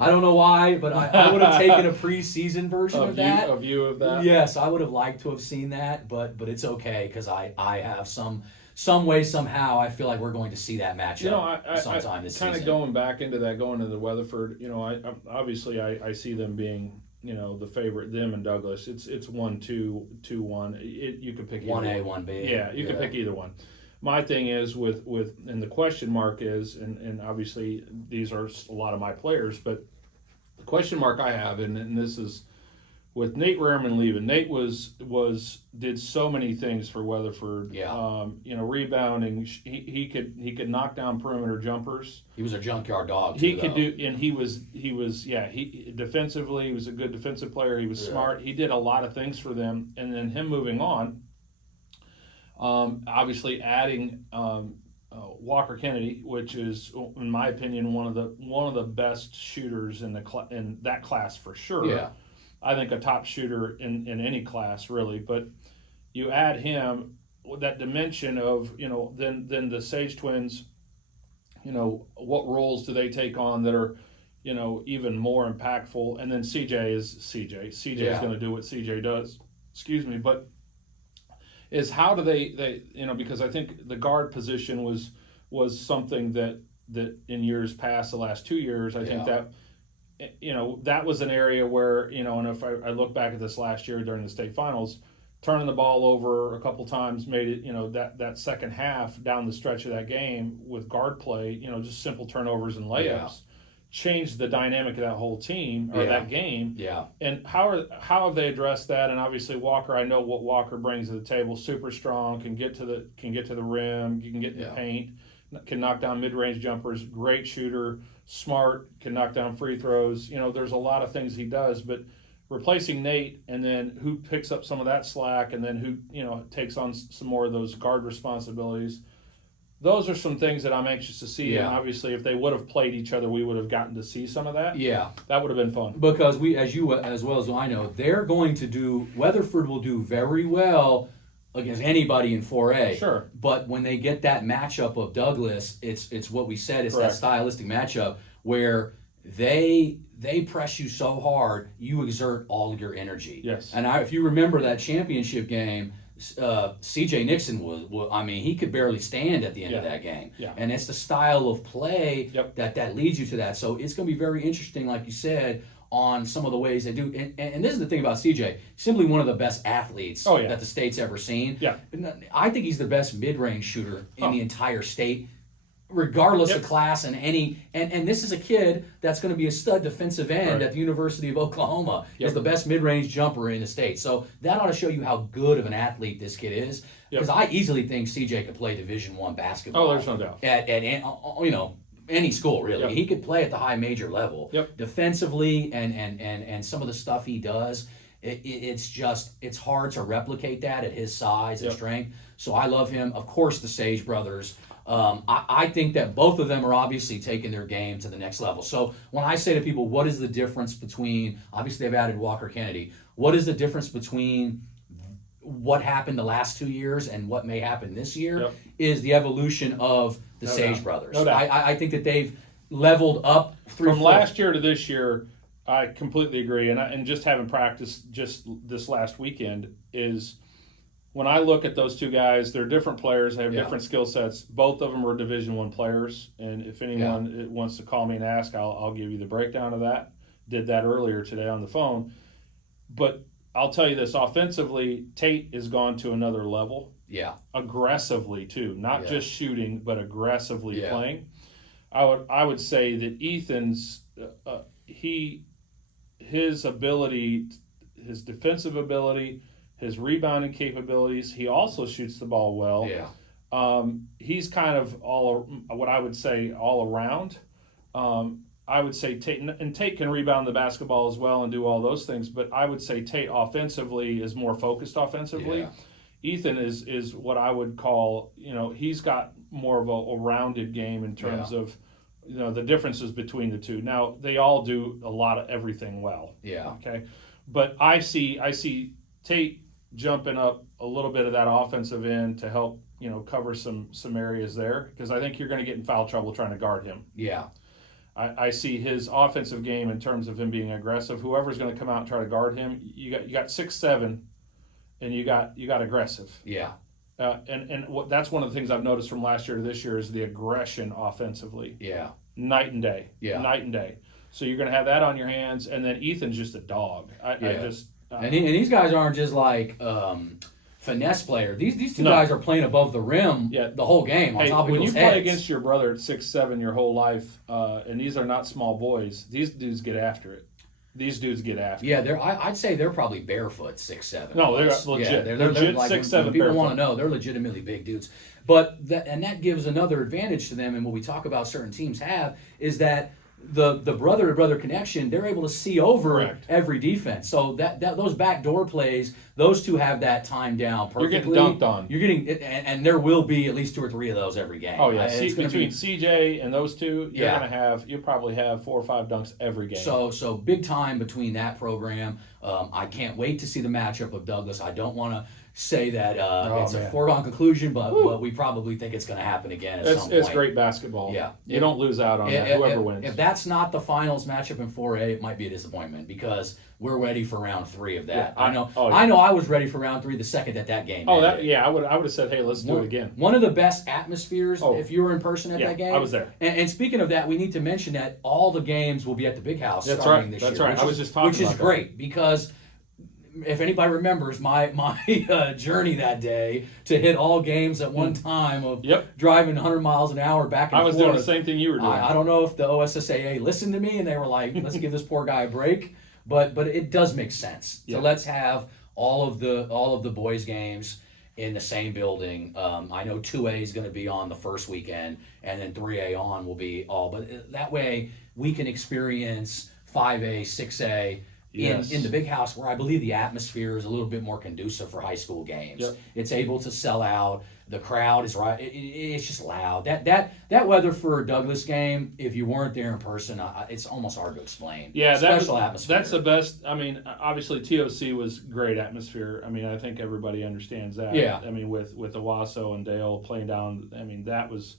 don't know why, but I would have taken a preseason version of that. A view of that. Yes, I would have liked to have seen that, but it's okay because I have some way somehow I feel like we're going to see that matchup sometime this kind season. of going back into that, going to the Weatherford. I see them being the favorite. Them and Douglas. It's 1-2, 2-1. You could pick 1A, either one. 1B. Yeah, you could pick either one. My thing is with and the question mark is, and obviously these are a lot of my players, but the question mark I have, and this is with Nate Rehrman leaving. Nate did so many things for Weatherford. Yeah. Rebounding. He could knock down perimeter jumpers. He was a junkyard dog. He too, could though. do, and he defensively, he was a good defensive player. He was smart. He did a lot of things for them, and then him moving on. Obviously adding Walker Kennedy, which is, in my opinion, one of the best shooters in that class for sure. Yeah. I think a top shooter in any class really, but you add him with that dimension of then the Sage twins. What roles do they take on that are even more impactful? And then CJ is going to do what CJ does. Excuse me, but is how do they because I think the guard position was something that in years past, the last 2 years, I think that that was an area where and if I look back at this last year during the state finals, turning the ball over a couple times made it that second half down the stretch of that game with guard play, just simple turnovers and layups changed the dynamic of that whole team or that game. Yeah. And how have they addressed that? And obviously Walker, I know what Walker brings to the table. Super strong, can get to the rim, you can get in the paint, can knock down mid-range jumpers, great shooter, smart, can knock down free throws. There's a lot of things he does, but replacing Nate and then who picks up some of that slack and then who takes on some more of those guard responsibilities. those are some things that I'm anxious to see. Yeah. And obviously, if they would have played each other, we would have gotten to see some of that. Yeah. That would have been fun. Because we, as you as well as I know, they're going to do. Weatherford will do very well against anybody in 4A. Sure. But when they get that matchup of Douglas, it's what we said. It's Correct. that stylistic matchup where they press you so hard, you exert all of your energy. Yes. And if you remember that championship game, C.J. Nixon was. I mean, he could barely stand at the end of that game. Yeah. And it's the style of play that leads you to that. So it's going to be very interesting, like you said, on some of the ways they do. And this is the thing about CJ, simply one of the best athletes that the state's ever seen. Yeah. I think he's the best mid-range shooter in the entire state, regardless of class and and this is a kid that's going to be a stud defensive end at the University of Oklahoma. He's the best mid-range jumper in the state. So that ought to show you how good of an athlete this kid is. Because I easily think CJ could play Division I basketball. Oh, there's no doubt. At any school really. He could play at the high major level. Defensively and some of the stuff he does, it's hard to replicate that at his size and strength. So I love him. Of course, the Sage brothers. I think that both of them are obviously taking their game to the next level. So when I say to people, what is the difference between, obviously they've added Walker Kennedy, what is the difference between what happened the last 2 years and what may happen this year is the evolution of the Sage brothers. No doubt. I think that they've leveled up from last year to this year. I completely agree, and just having practiced just this last weekend is when I look at those two guys, they're different players. They have different skill sets. Both of them are Division I players, and if anyone wants to call me and ask, I'll give you the breakdown of that. Did that earlier today on the phone, but I'll tell you this: offensively, Tate has gone to another level. Yeah, aggressively too, not just shooting, but aggressively playing. I would say that Ethan's his ability, his defensive ability, his rebounding capabilities. He also shoots the ball well. Yeah. He's kind of what I would say all around. I would say Tate can rebound the basketball as well and do all those things, but I would say Tate offensively is more focused offensively. Yeah. Ethan is what I would call, he's got more of a rounded game in terms of, the differences between the two. Now, they all do a lot of everything well. Yeah. Okay. But I see Tate jumping up a little bit of that offensive end to help, cover some areas there, because I think you're going to get in foul trouble trying to guard him. Yeah. I see his offensive game in terms of him being aggressive. Whoever's going to come out and try to guard him, you got 6'7", and you got aggressive. Yeah. That's one of the things I've noticed from last year to this year is the aggression offensively. Yeah. Night and day. Yeah. Night and day. So you're going to have that on your hands, and then Ethan's just a dog. And these guys aren't just like finesse player. These two guys are playing above the rim the whole game on top of when you people's heads. play against your brother at 6'7" your whole life, and these are not small boys, these dudes get after it. Yeah, I'd say they're probably barefoot 6'7". No, they're legit. Yeah, they're legit like, 6'7". People want to know they're legitimately big dudes. But that gives another advantage to them, and what we talk about certain teams have is that the brother to brother connection, they're able to see over every defense. So that those backdoor plays, those two have that time down perfectly. You're getting dunked on. You're getting, and there will be at least 2 or 3 of those every game. Oh yeah, between CJ and those two, you'll probably have 4 or 5 dunks every game. So big time between that program. I can't wait to see the matchup of Douglas. I don't want to say that it's a foregone conclusion, but we probably think it's going to happen again at some point. It's great basketball. Yeah. You don't lose out on that, whoever wins. If that's not the finals matchup in 4A, it might be a disappointment because we're ready for round 3 of that. Yeah, I know I was ready for round 3 the second that game ended. I would have said, hey, let's do it again. One of the best atmospheres, if you were in person at that game. I was there. And speaking of that, we need to mention that all the games will be at the Big House starting this year. That's right. I was just talking about that. Which is great because if anybody remembers my journey that day to hit all games at one time of driving 100 miles an hour back and forth. I was doing the same thing you were doing. I don't know if the OSSAA listened to me and they were like, let's give this poor guy a break. But it does make sense. So let's have all of the boys' games in the same building. I know 2A is going to be on the first weekend, and then 3A on will be all. But that way we can experience 5A, 6A, Yes. in the big house, where I believe the atmosphere is a little bit more conducive for high school games. Yep. It's able to sell out. The crowd is right. It's just loud. That Weatherford Douglas game, if you weren't there in person, it's almost hard to explain. Yeah, Special atmosphere. That's the best. I mean, obviously TOC was great atmosphere. I mean, I think everybody understands that. Yeah. I mean, with Owasso and Dale playing down, I mean, that was,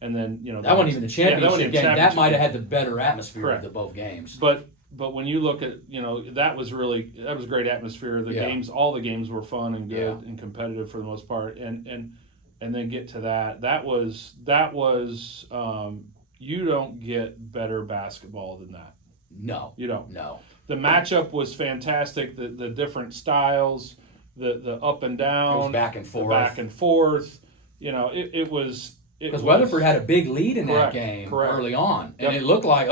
and then that wasn't even the championship game. That might have had the better atmosphere Correct. of the both games. But when you look at, that was great atmosphere. The games, all the games were fun and good and competitive for the most part. And then get to that. That was you don't get better basketball than that. No. You don't. No. The matchup was fantastic. The different styles, the up and down, It was back and forth. back and forth. It was because Weatherford had a big lead in Correct, that game correct. early on, and Yep. it looked like,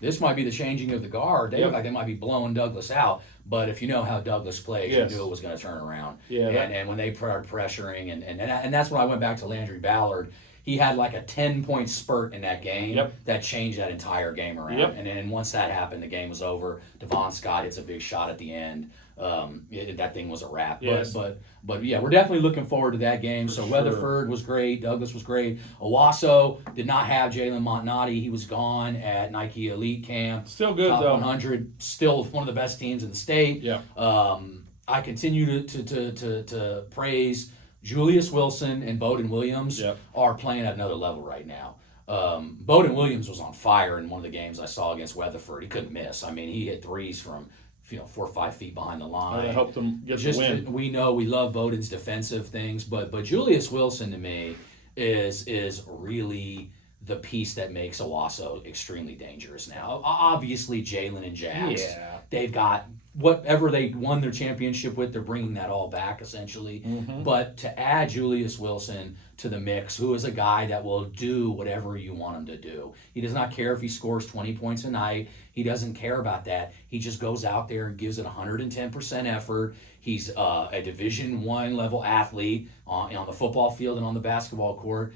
this might be the changing of the guard. They Yep. look like they might be blowing Douglas out. But if you know how Douglas plays, Yes. you knew it was going to turn around. Yeah, and when they started pressuring, and that's when I went back to Landry Ballard. He had like a 10-point spurt in that game Yep. that changed that entire game around. Yep. And then once that happened, the game was over. Devon Scott hits a big shot at the end. That thing was a wrap. Yes. But yeah, we're definitely looking forward to that game. So sure. Weatherford was great. Douglas was great. Owasso did not have Jalen Montnati. He was gone at Nike Elite Camp. Still good Top though. 100. Still one of the best teams in the state. Yeah. I continue to praise Julius Wilson and Bowden Williams Yep. are playing at another level right now. Bowden Williams was on fire in one of the games I saw against Weatherford. He couldn't miss. I mean, he hit threes from 4 or 5 feet behind the line. That helped them get the win. We love Bowden's defensive things, but Julius Wilson to me is really the piece that makes Owasso extremely dangerous now. Obviously, Jalen and Jax, they've got whatever they won their championship with, they're bringing that all back essentially. Mm-hmm. But to add Julius Wilson to the mix, who is a guy that will do whatever you want him to do. He does not care if he scores 20 points a night. He doesn't care about that. He just goes out there and gives it 110% effort. He's a Division I level athlete on the football field and on the basketball court.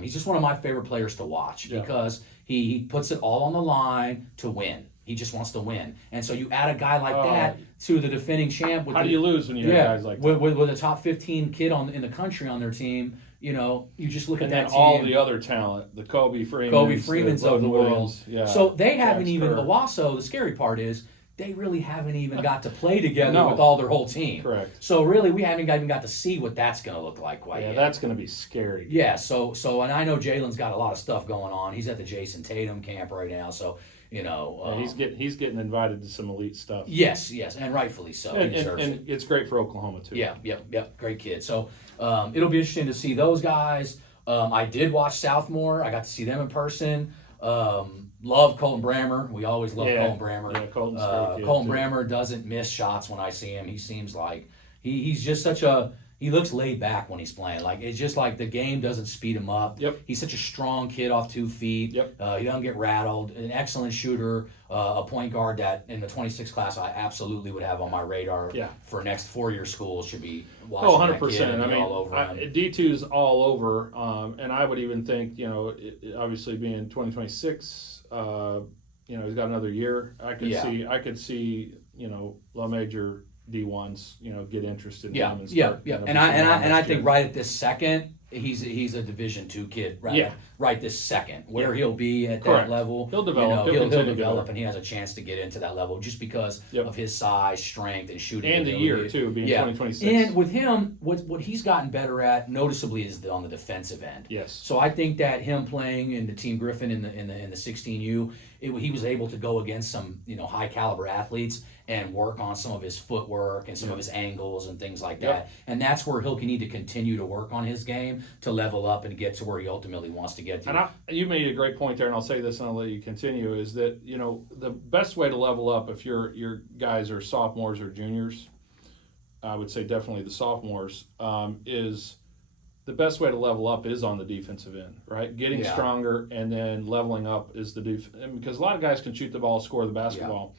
He's just one of my favorite players to watch because he puts it all on the line to win. He just wants to win. And so you add a guy like that to the defending champ. How do you lose when you have guys like that? With a top 15 kid in the country on their team, you just look at that team. And all the other talent, the Kobe Freemans of the world. Yeah. So they haven't even, Kerr. Owasso, the scary part is, they really haven't even got to play together with all their whole team. Correct. So really, we haven't even got to see what that's going to look like quite yet. Yeah, that's going to be scary. Yeah, so and I know Jalen's got a lot of stuff going on. He's at the Jason Tatum camp right now, so he's getting invited to some elite stuff. Yes, and rightfully so. He deserves it. And it's great for Oklahoma too. Yeah, great kid. So it'll be interesting to see those guys. I did watch Southmore. I got to see them in person. Love Colton Brammer. We always love Colton Brammer. Yeah, Colton's great kid Colton too. Brammer doesn't miss shots when I see him. He seems like he's just he looks laid back when he's playing. Like it's just like the game doesn't speed him up. Yep. He's such a strong kid off 2 feet. Yep. He doesn't get rattled. An excellent shooter. A point guard that in the 26 class I absolutely would have on my radar. Yeah. For next 4-year school should be watching 100%. that kid and I be mean, all over him. D2's all over, and I would even think, obviously being 2026, he's got another year. I could see, low major D1s, get interested in him and start. Yeah. And I think right at this second, he's a Division II kid. Right. Yeah. Right this second, where he'll be at Correct. that level, He'll develop. He'll continue to develop, and he has a chance to get into that level just because of his size, strength, and shooting. And the ability. year too, being 2026. And with him, what he's gotten better at noticeably is on the defensive end. Yes. So I think that him playing in the Team Griffin in the 16U, he was able to go against some high caliber athletes and work on some of his footwork and some of his angles and things like that. And that's where he'll need to continue to work on his game to level up and get to where he ultimately wants to get to. And you made a great point there, and I'll say this and I'll let you continue, is that, the best way to level up if your guys are sophomores or juniors, I would say definitely the sophomores, is the best way to level up is on the defensive end, right? Getting stronger and then leveling up is because a lot of guys can shoot the ball, score the basketball,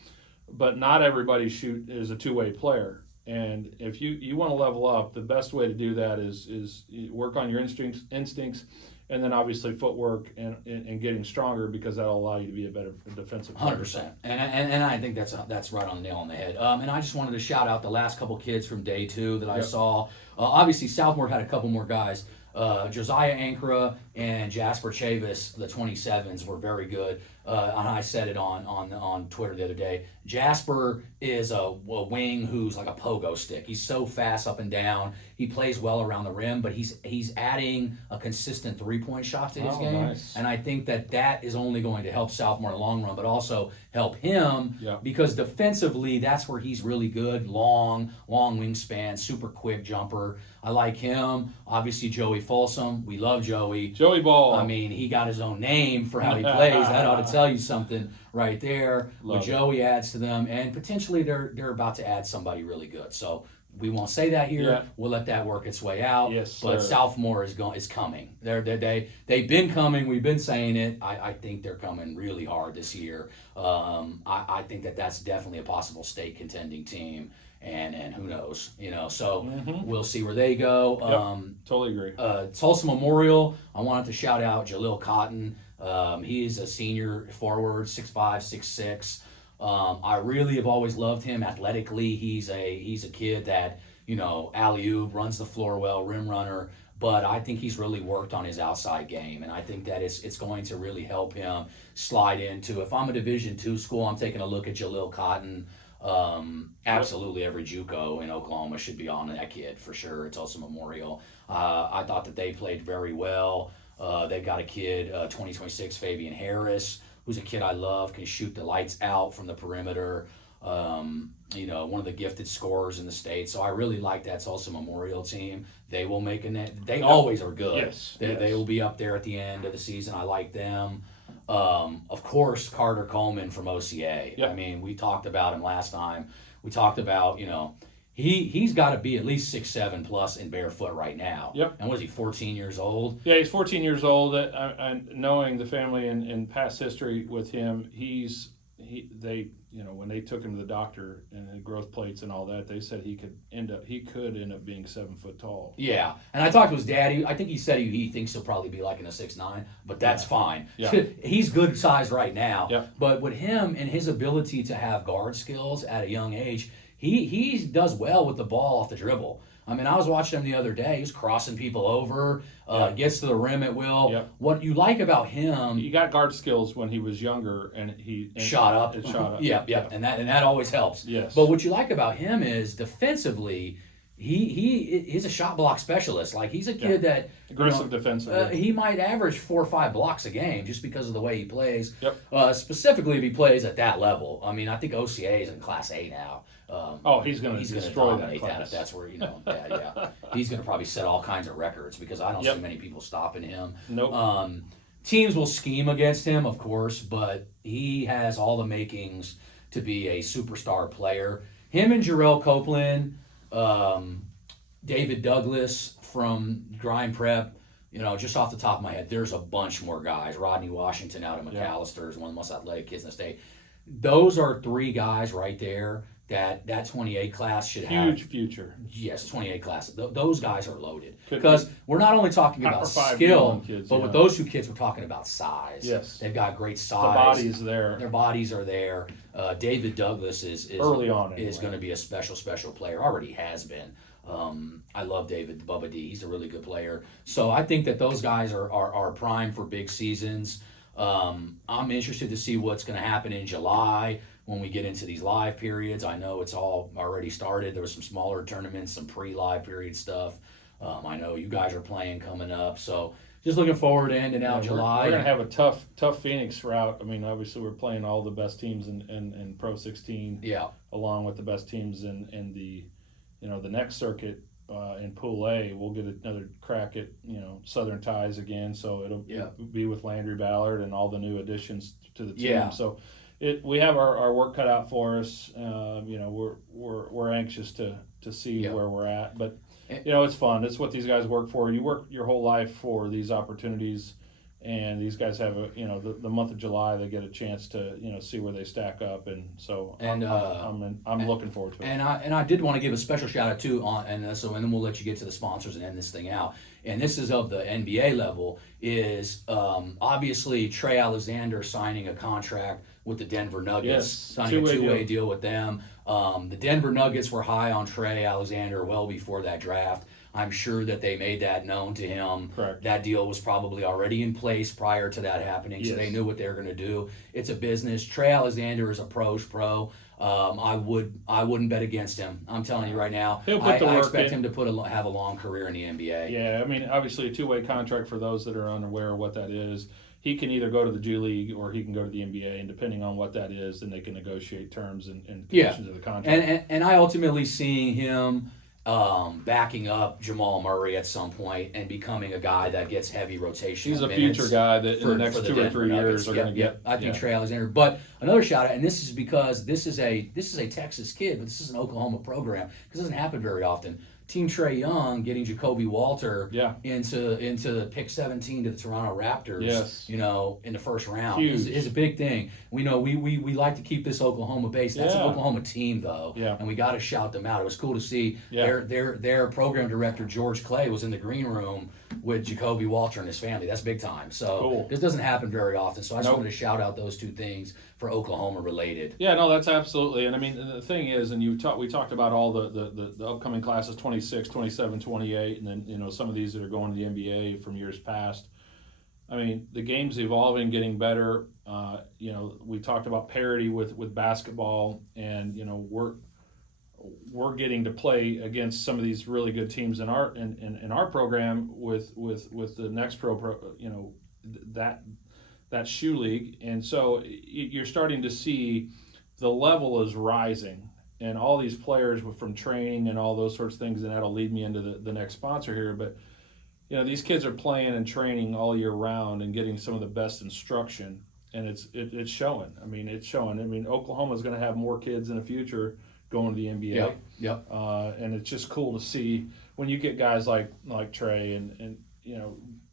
but not everybody is a two-way player. And if you want to level up, the best way to do that is work on your instincts and then obviously footwork and getting stronger, because that'll allow you to be a better defensive player. 100%, and I think that's right on the nail on the head. And I just wanted to shout out the last couple kids from day 2 that I Yep. saw. Obviously, Southmore had a couple more guys. Josiah Ankara and Jasper Chavis, the 27s, were very good. And I said it on Twitter the other day. Jasper is a wing who's like a pogo stick. He's so fast up and down. He plays well around the rim, but he's adding a consistent 3-point shot to his game. Nice. And I think that is only going to help Southmore in the long run, but also help him because defensively, that's where he's really good. Long wingspan, super quick jumper. I like him. Obviously, Joey Folsom. We love Joey. Joey Ball. I mean, he got his own name for how he plays. That ought to tell you something right there. But Joey adds to them, and potentially they're about to add somebody really good. So we won't say that here. Yeah. We'll let that work its way out. Yes, but sir. Southmore is coming. They've been coming. We've been saying it. I think they're coming really hard this year. I think that's definitely a possible state contending team. And who knows, so we'll see where they go. Totally agree. Tulsa Memorial, I wanted to shout out Jalil Cotton. He's a senior forward, 6'5", 6'6". I really have always loved him athletically. He's a kid that, alley-oop, runs the floor well, rim runner. But I think he's really worked on his outside game, and I think that it's going to really help him slide into. If I'm a Division II school, I'm taking a look at Jalil Cotton. Absolutely every JUCO in Oklahoma should be on that kid for sure. It's also Memorial. I thought that they played very well. They've got a kid, 2026 Fabian Harris, who's a kid I love, can shoot the lights out from the perimeter. One of the gifted scorers in the state. So I really like that Tulsa Memorial team. They will make a net. They always are good. Yes. They will be up there at the end of the season. I like them. Of course, Carter Coleman from OCA. Yep. I mean, we talked about him last time. We talked about, he's got to be at least 6'7" plus in barefoot right now. Yep. And was he 14 years old? Yeah, he's 14 years old. And knowing the family and past history with him, when they took him to the doctor and the growth plates and all that, they said he could end up being 7 foot tall. Yeah, and I talked to his daddy. I think he said he thinks he'll probably be like in a 6'9", but that's fine. Yeah. He's good size right now. Yeah. But with him and his ability to have guard skills at a young age, he does well with the ball off the dribble. I mean, I was watching him the other day. He was crossing people over, gets to the rim at will. Yep. What you like about him... He got guard skills when he was younger, and shot up. Yeah. And that always helps. Yes. But what you like about him is defensively, he's a shot block specialist. Like, he's a kid that... Aggressive defensively. He might average 4 or 5 blocks a game just because of the way he plays. Yep. Specifically if he plays at that level. I mean, I think OCA is in Class A now. He's going to destroy dominate that if that's where, He's going to probably set all kinds of records because I don't see many people stopping him. Nope. Teams will scheme against him, of course, but he has all the makings to be a superstar player. Him and Jarrell Copeland, David Douglas from Grind Prep, just off the top of my head, there's a bunch more guys. Rodney Washington out of McAllister is one of the most athletic kids in the state. Those are 3 guys right there that 28 class should have. Huge future. Yes, 28 class. Those guys are loaded. Because we're not only talking about skill, kids, but with those 2 kids, we're talking about size. Yes. They've got great size. The body's there. Their bodies are there. David Douglas is early on is going to be a special player. Already has been. I love David Bubba D. He's a really good player. So I think that those guys are primed for big seasons. I'm interested to see what's going to happen in July when we get into these live periods. I know it's all already started. There was some smaller tournaments, some pre-live period stuff. I know you guys are playing coming up. So just looking forward to ending out July. We're going to have a tough Phoenix route. I mean, obviously we're playing all the best teams in Pro 16. Yeah. Along with the best teams in the the next circuit in Pool A. We'll get another crack at Southern Ties again. So it'll be with Landry Ballard and all the new additions to the team. Yeah. So we have our work cut out for us. We're anxious to see where we're at, but it's fun. It's what these guys work for. You work your whole life for these opportunities. And these guys have the month of July, they get a chance to see where they stack up, and so And I'm looking forward to it. And I did want to give a special shout out too on and then we'll let you get to the sponsors and end this thing out. And this is of the NBA level is obviously Trey Alexander signing a contract with the Denver Nuggets, Yes, signing a two-way deal with them. The Denver Nuggets were high on Trey Alexander well before that draft. I'm sure that they made that known to him. Correct. That deal was probably already in place prior to that happening, so Yes. they knew what they were going to do. It's a business. Trey Alexander is a pro's pro. I wouldn't bet against him. I'm telling you right now. He'll put the I work expect in. him to have a long career in the NBA. Yeah, I mean, obviously a two-way contract for those that are unaware of what that is. He can either go to the G League or he can go to the NBA, and depending on what that is, then they can negotiate terms and conditions of the contract. And I ultimately see him backing up Jamal Murray at some point and becoming a guy that gets heavy rotation. He's a minutes future guy that in the next for 2 or Denver 3 years Nuggets. are going to get. I think Trey Alexander. But another shout out, and this is because this is a Texas kid, but this is an Oklahoma program because it doesn't happen very often. Team Trae Young getting Jacoby Walter into pick 17 to the Toronto Raptors, Yes. In the first round Huge. is a big thing. We know we like to keep this Oklahoma base. That's an Yeah. Oklahoma team though, Yeah. and we got to shout them out. It was cool to see their program director George Clay was in the green room with Jacoby Walter and his family. That's big time. So Cool. this doesn't happen very often. So I just wanted to shout out those two things for Oklahoma related. Yeah, no, that's absolutely. And I mean, the thing is, and we talked about all the upcoming classes, 26, 27, 28, and then, some of these that are going to the NBA from years past. I mean, the game's evolving, getting better. We talked about parity with basketball, and, we're getting to play against some of these really good teams in our program with the next that shoe league. And so you're starting to see the level is rising, and all these players from training and all those sorts of things, and that'll lead me into the next sponsor here. But these kids are playing and training all year round and getting some of the best instruction, and it's showing. I mean, it's showing. I mean, Oklahoma's going to have more kids in the future going to the NBA. Yep. And it's just cool to see when you get guys like Trey and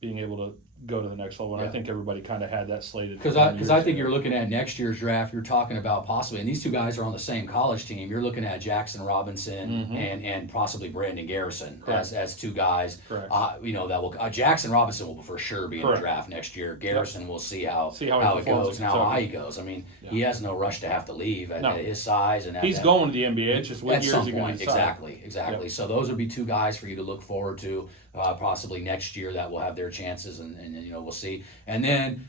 being able to go to the next level. And I think everybody kind of had that slated. Because I think you're looking at next year's draft. You're talking about possibly, and these two guys are on the same college team. You're looking at Jackson Robinson and possibly Brandon Garrison as two guys. Correct. That will Jackson Robinson will for sure be in the draft next year. Garrison will see how it goes. Now how he goes. I mean, he has no rush to have to leave at his size and he's going to the NBA. It's just what at years some he going point. to decide. Exactly. Yep. So those would be two guys for you to look forward to. Possibly next year that will have their chances, and we'll see. And then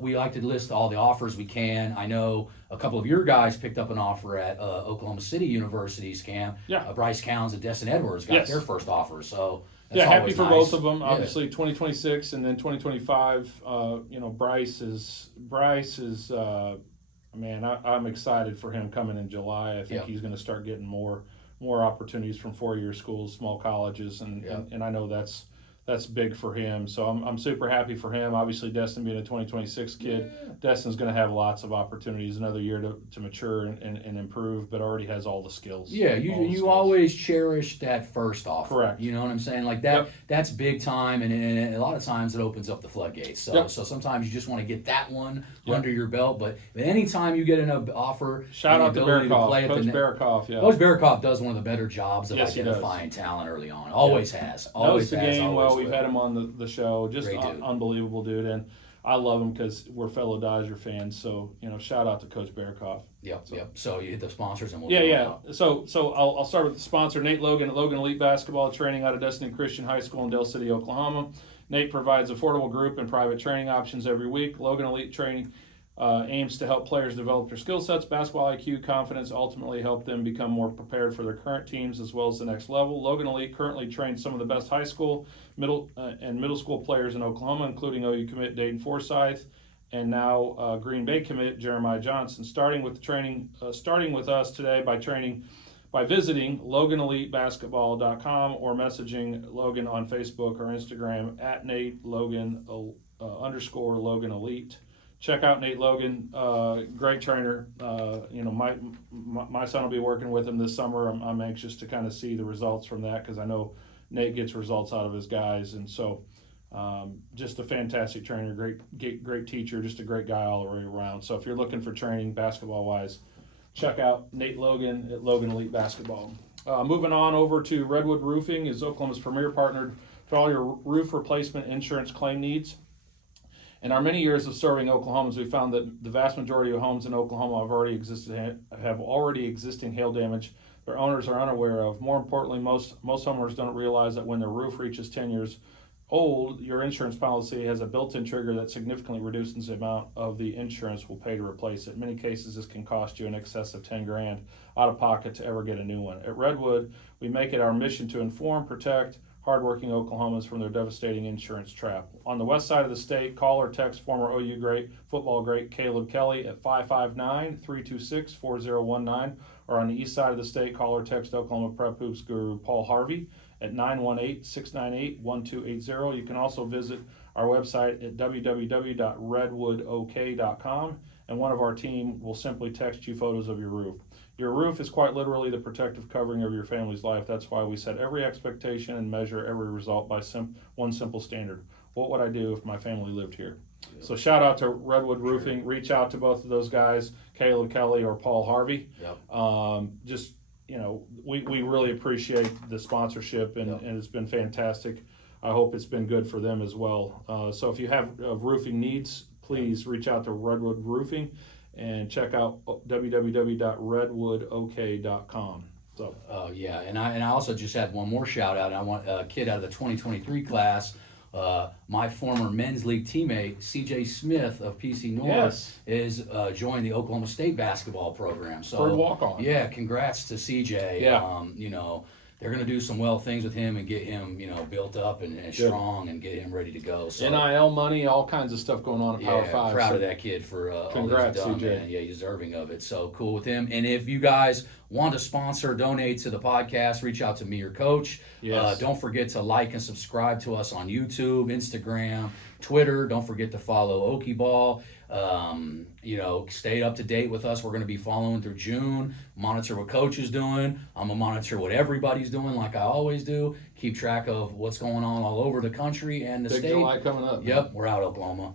we like to list all the offers we can. I know a couple of your guys picked up an offer at Oklahoma City University's camp. Yeah. Bryce Counts and Destin Edwards got their first offer. So that's happy always for nice. both of them. Obviously, 2026 and then 2025. Bryce is. Man, I'm excited for him coming in July. I think he's going to start getting more opportunities from four-year schools, small colleges, and I know that's big for him. So I'm super happy for him. Obviously, Destin being a 2026 kid, Destin's going to have lots of opportunities, another year to mature and improve, but already has all the skills. Yeah, you always cherish that first offer. Correct. You know what I'm saying? Like that. That's big time, and a lot of times it opens up the floodgates. So sometimes you just want to get that one under your belt. But anytime you get an offer, shout out to Barakoff, Coach Barakoff. Yeah, Coach Barakoff does one of the better jobs of identifying talent early on. Always has. Always knows the has. game Always well. will. We've had him on the show. Just unbelievable dude, and I love him because we're fellow Dodger fans. So shout out to Coach Barakoff. Yep. So you hit the sponsors and we'll So I'll start with the sponsor, Nate Logan at Logan Elite Basketball Training out of Destiny Christian High School in Del City, Oklahoma. Nate provides affordable group and private training options every week. Logan Elite Training aims to help players develop their skill sets, basketball IQ, confidence, ultimately help them become more prepared for their current teams as well as the next level. Logan Elite currently trains some of the best high school, middle school players in Oklahoma, including OU commit Dayton Forsyth and now Green Bay commit Jeremiah Johnson. Starting with us today by visiting LoganEliteBasketball.com or messaging Logan on Facebook or Instagram at Nate Logan _ Logan Elite. Check out Nate Logan, great trainer. My son will be working with him this summer. I'm anxious to kind of see the results from that because I know Nate gets results out of his guys, and so Just a fantastic trainer, great teacher, just a great guy all the way around. So if you're looking for training basketball-wise, check out Nate Logan at Logan Elite Basketball. Moving on over to Redwood Roofing is Oklahoma's premier partner for all your roof replacement insurance claim needs. In our many years of serving Oklahomans, we found that the vast majority of homes in Oklahoma have already existing hail damage their owners are unaware of. More importantly, most homeowners don't realize that when their roof reaches 10 years old, your insurance policy has a built-in trigger that significantly reduces the amount of the insurance will pay to replace it. In many cases, this can cost you in excess of 10 grand out of pocket to ever get a new one. At Redwood, we make it our mission to inform, protect hardworking Oklahomans from their devastating insurance trap. On the west side of the state, call or text former OU great, football great Caleb Kelly at 559-326-4019, or on the east side of the state, call or text Oklahoma Prep Hoops guru Paul Harvey at 918-698-1280. You can also visit our website at www.redwoodok.com, and one of our team will simply text you photos of your roof. Your roof is quite literally the protective covering of your family's life. That's why we set every expectation and measure every result by one simple standard. What would I do if my family lived here? Yep. So shout out to Redwood Roofing. Sure. Reach out to both of those guys, Caleb Kelly or Paul Harvey. Yep. We really appreciate the sponsorship, and it's been fantastic. I hope it's been good for them as well. So if you have roofing needs, please reach out to Redwood Roofing and check out www.redwoodok.com. So. And I also just had one more shout out. I want a kid out of the 2023 class. My former men's league teammate, CJ Smith of PC North, is joining the Oklahoma State basketball program. So for walk on. Yeah, congrats to CJ. Yeah. They're going to do some well things with him and get him, built up and strong and get him ready to go. So NIL money, all kinds of stuff going on at Power 5. Proud of that kid for congrats, all he's done, CJ. man. Yeah, he's deserving of it. So cool with him. And if you guys want to sponsor, donate to the podcast, reach out to me or Coach. Yes. Don't forget to like and subscribe to us on YouTube, Instagram, Twitter. Don't forget to follow Okie Ball. Stay up to date with us. We're going to be following through June. Monitor what Coach is doing. I'm going to monitor what everybody's doing like I always do. Keep track of what's going on all over the country and the state. Big July coming up. Yep, we're out, Oklahoma.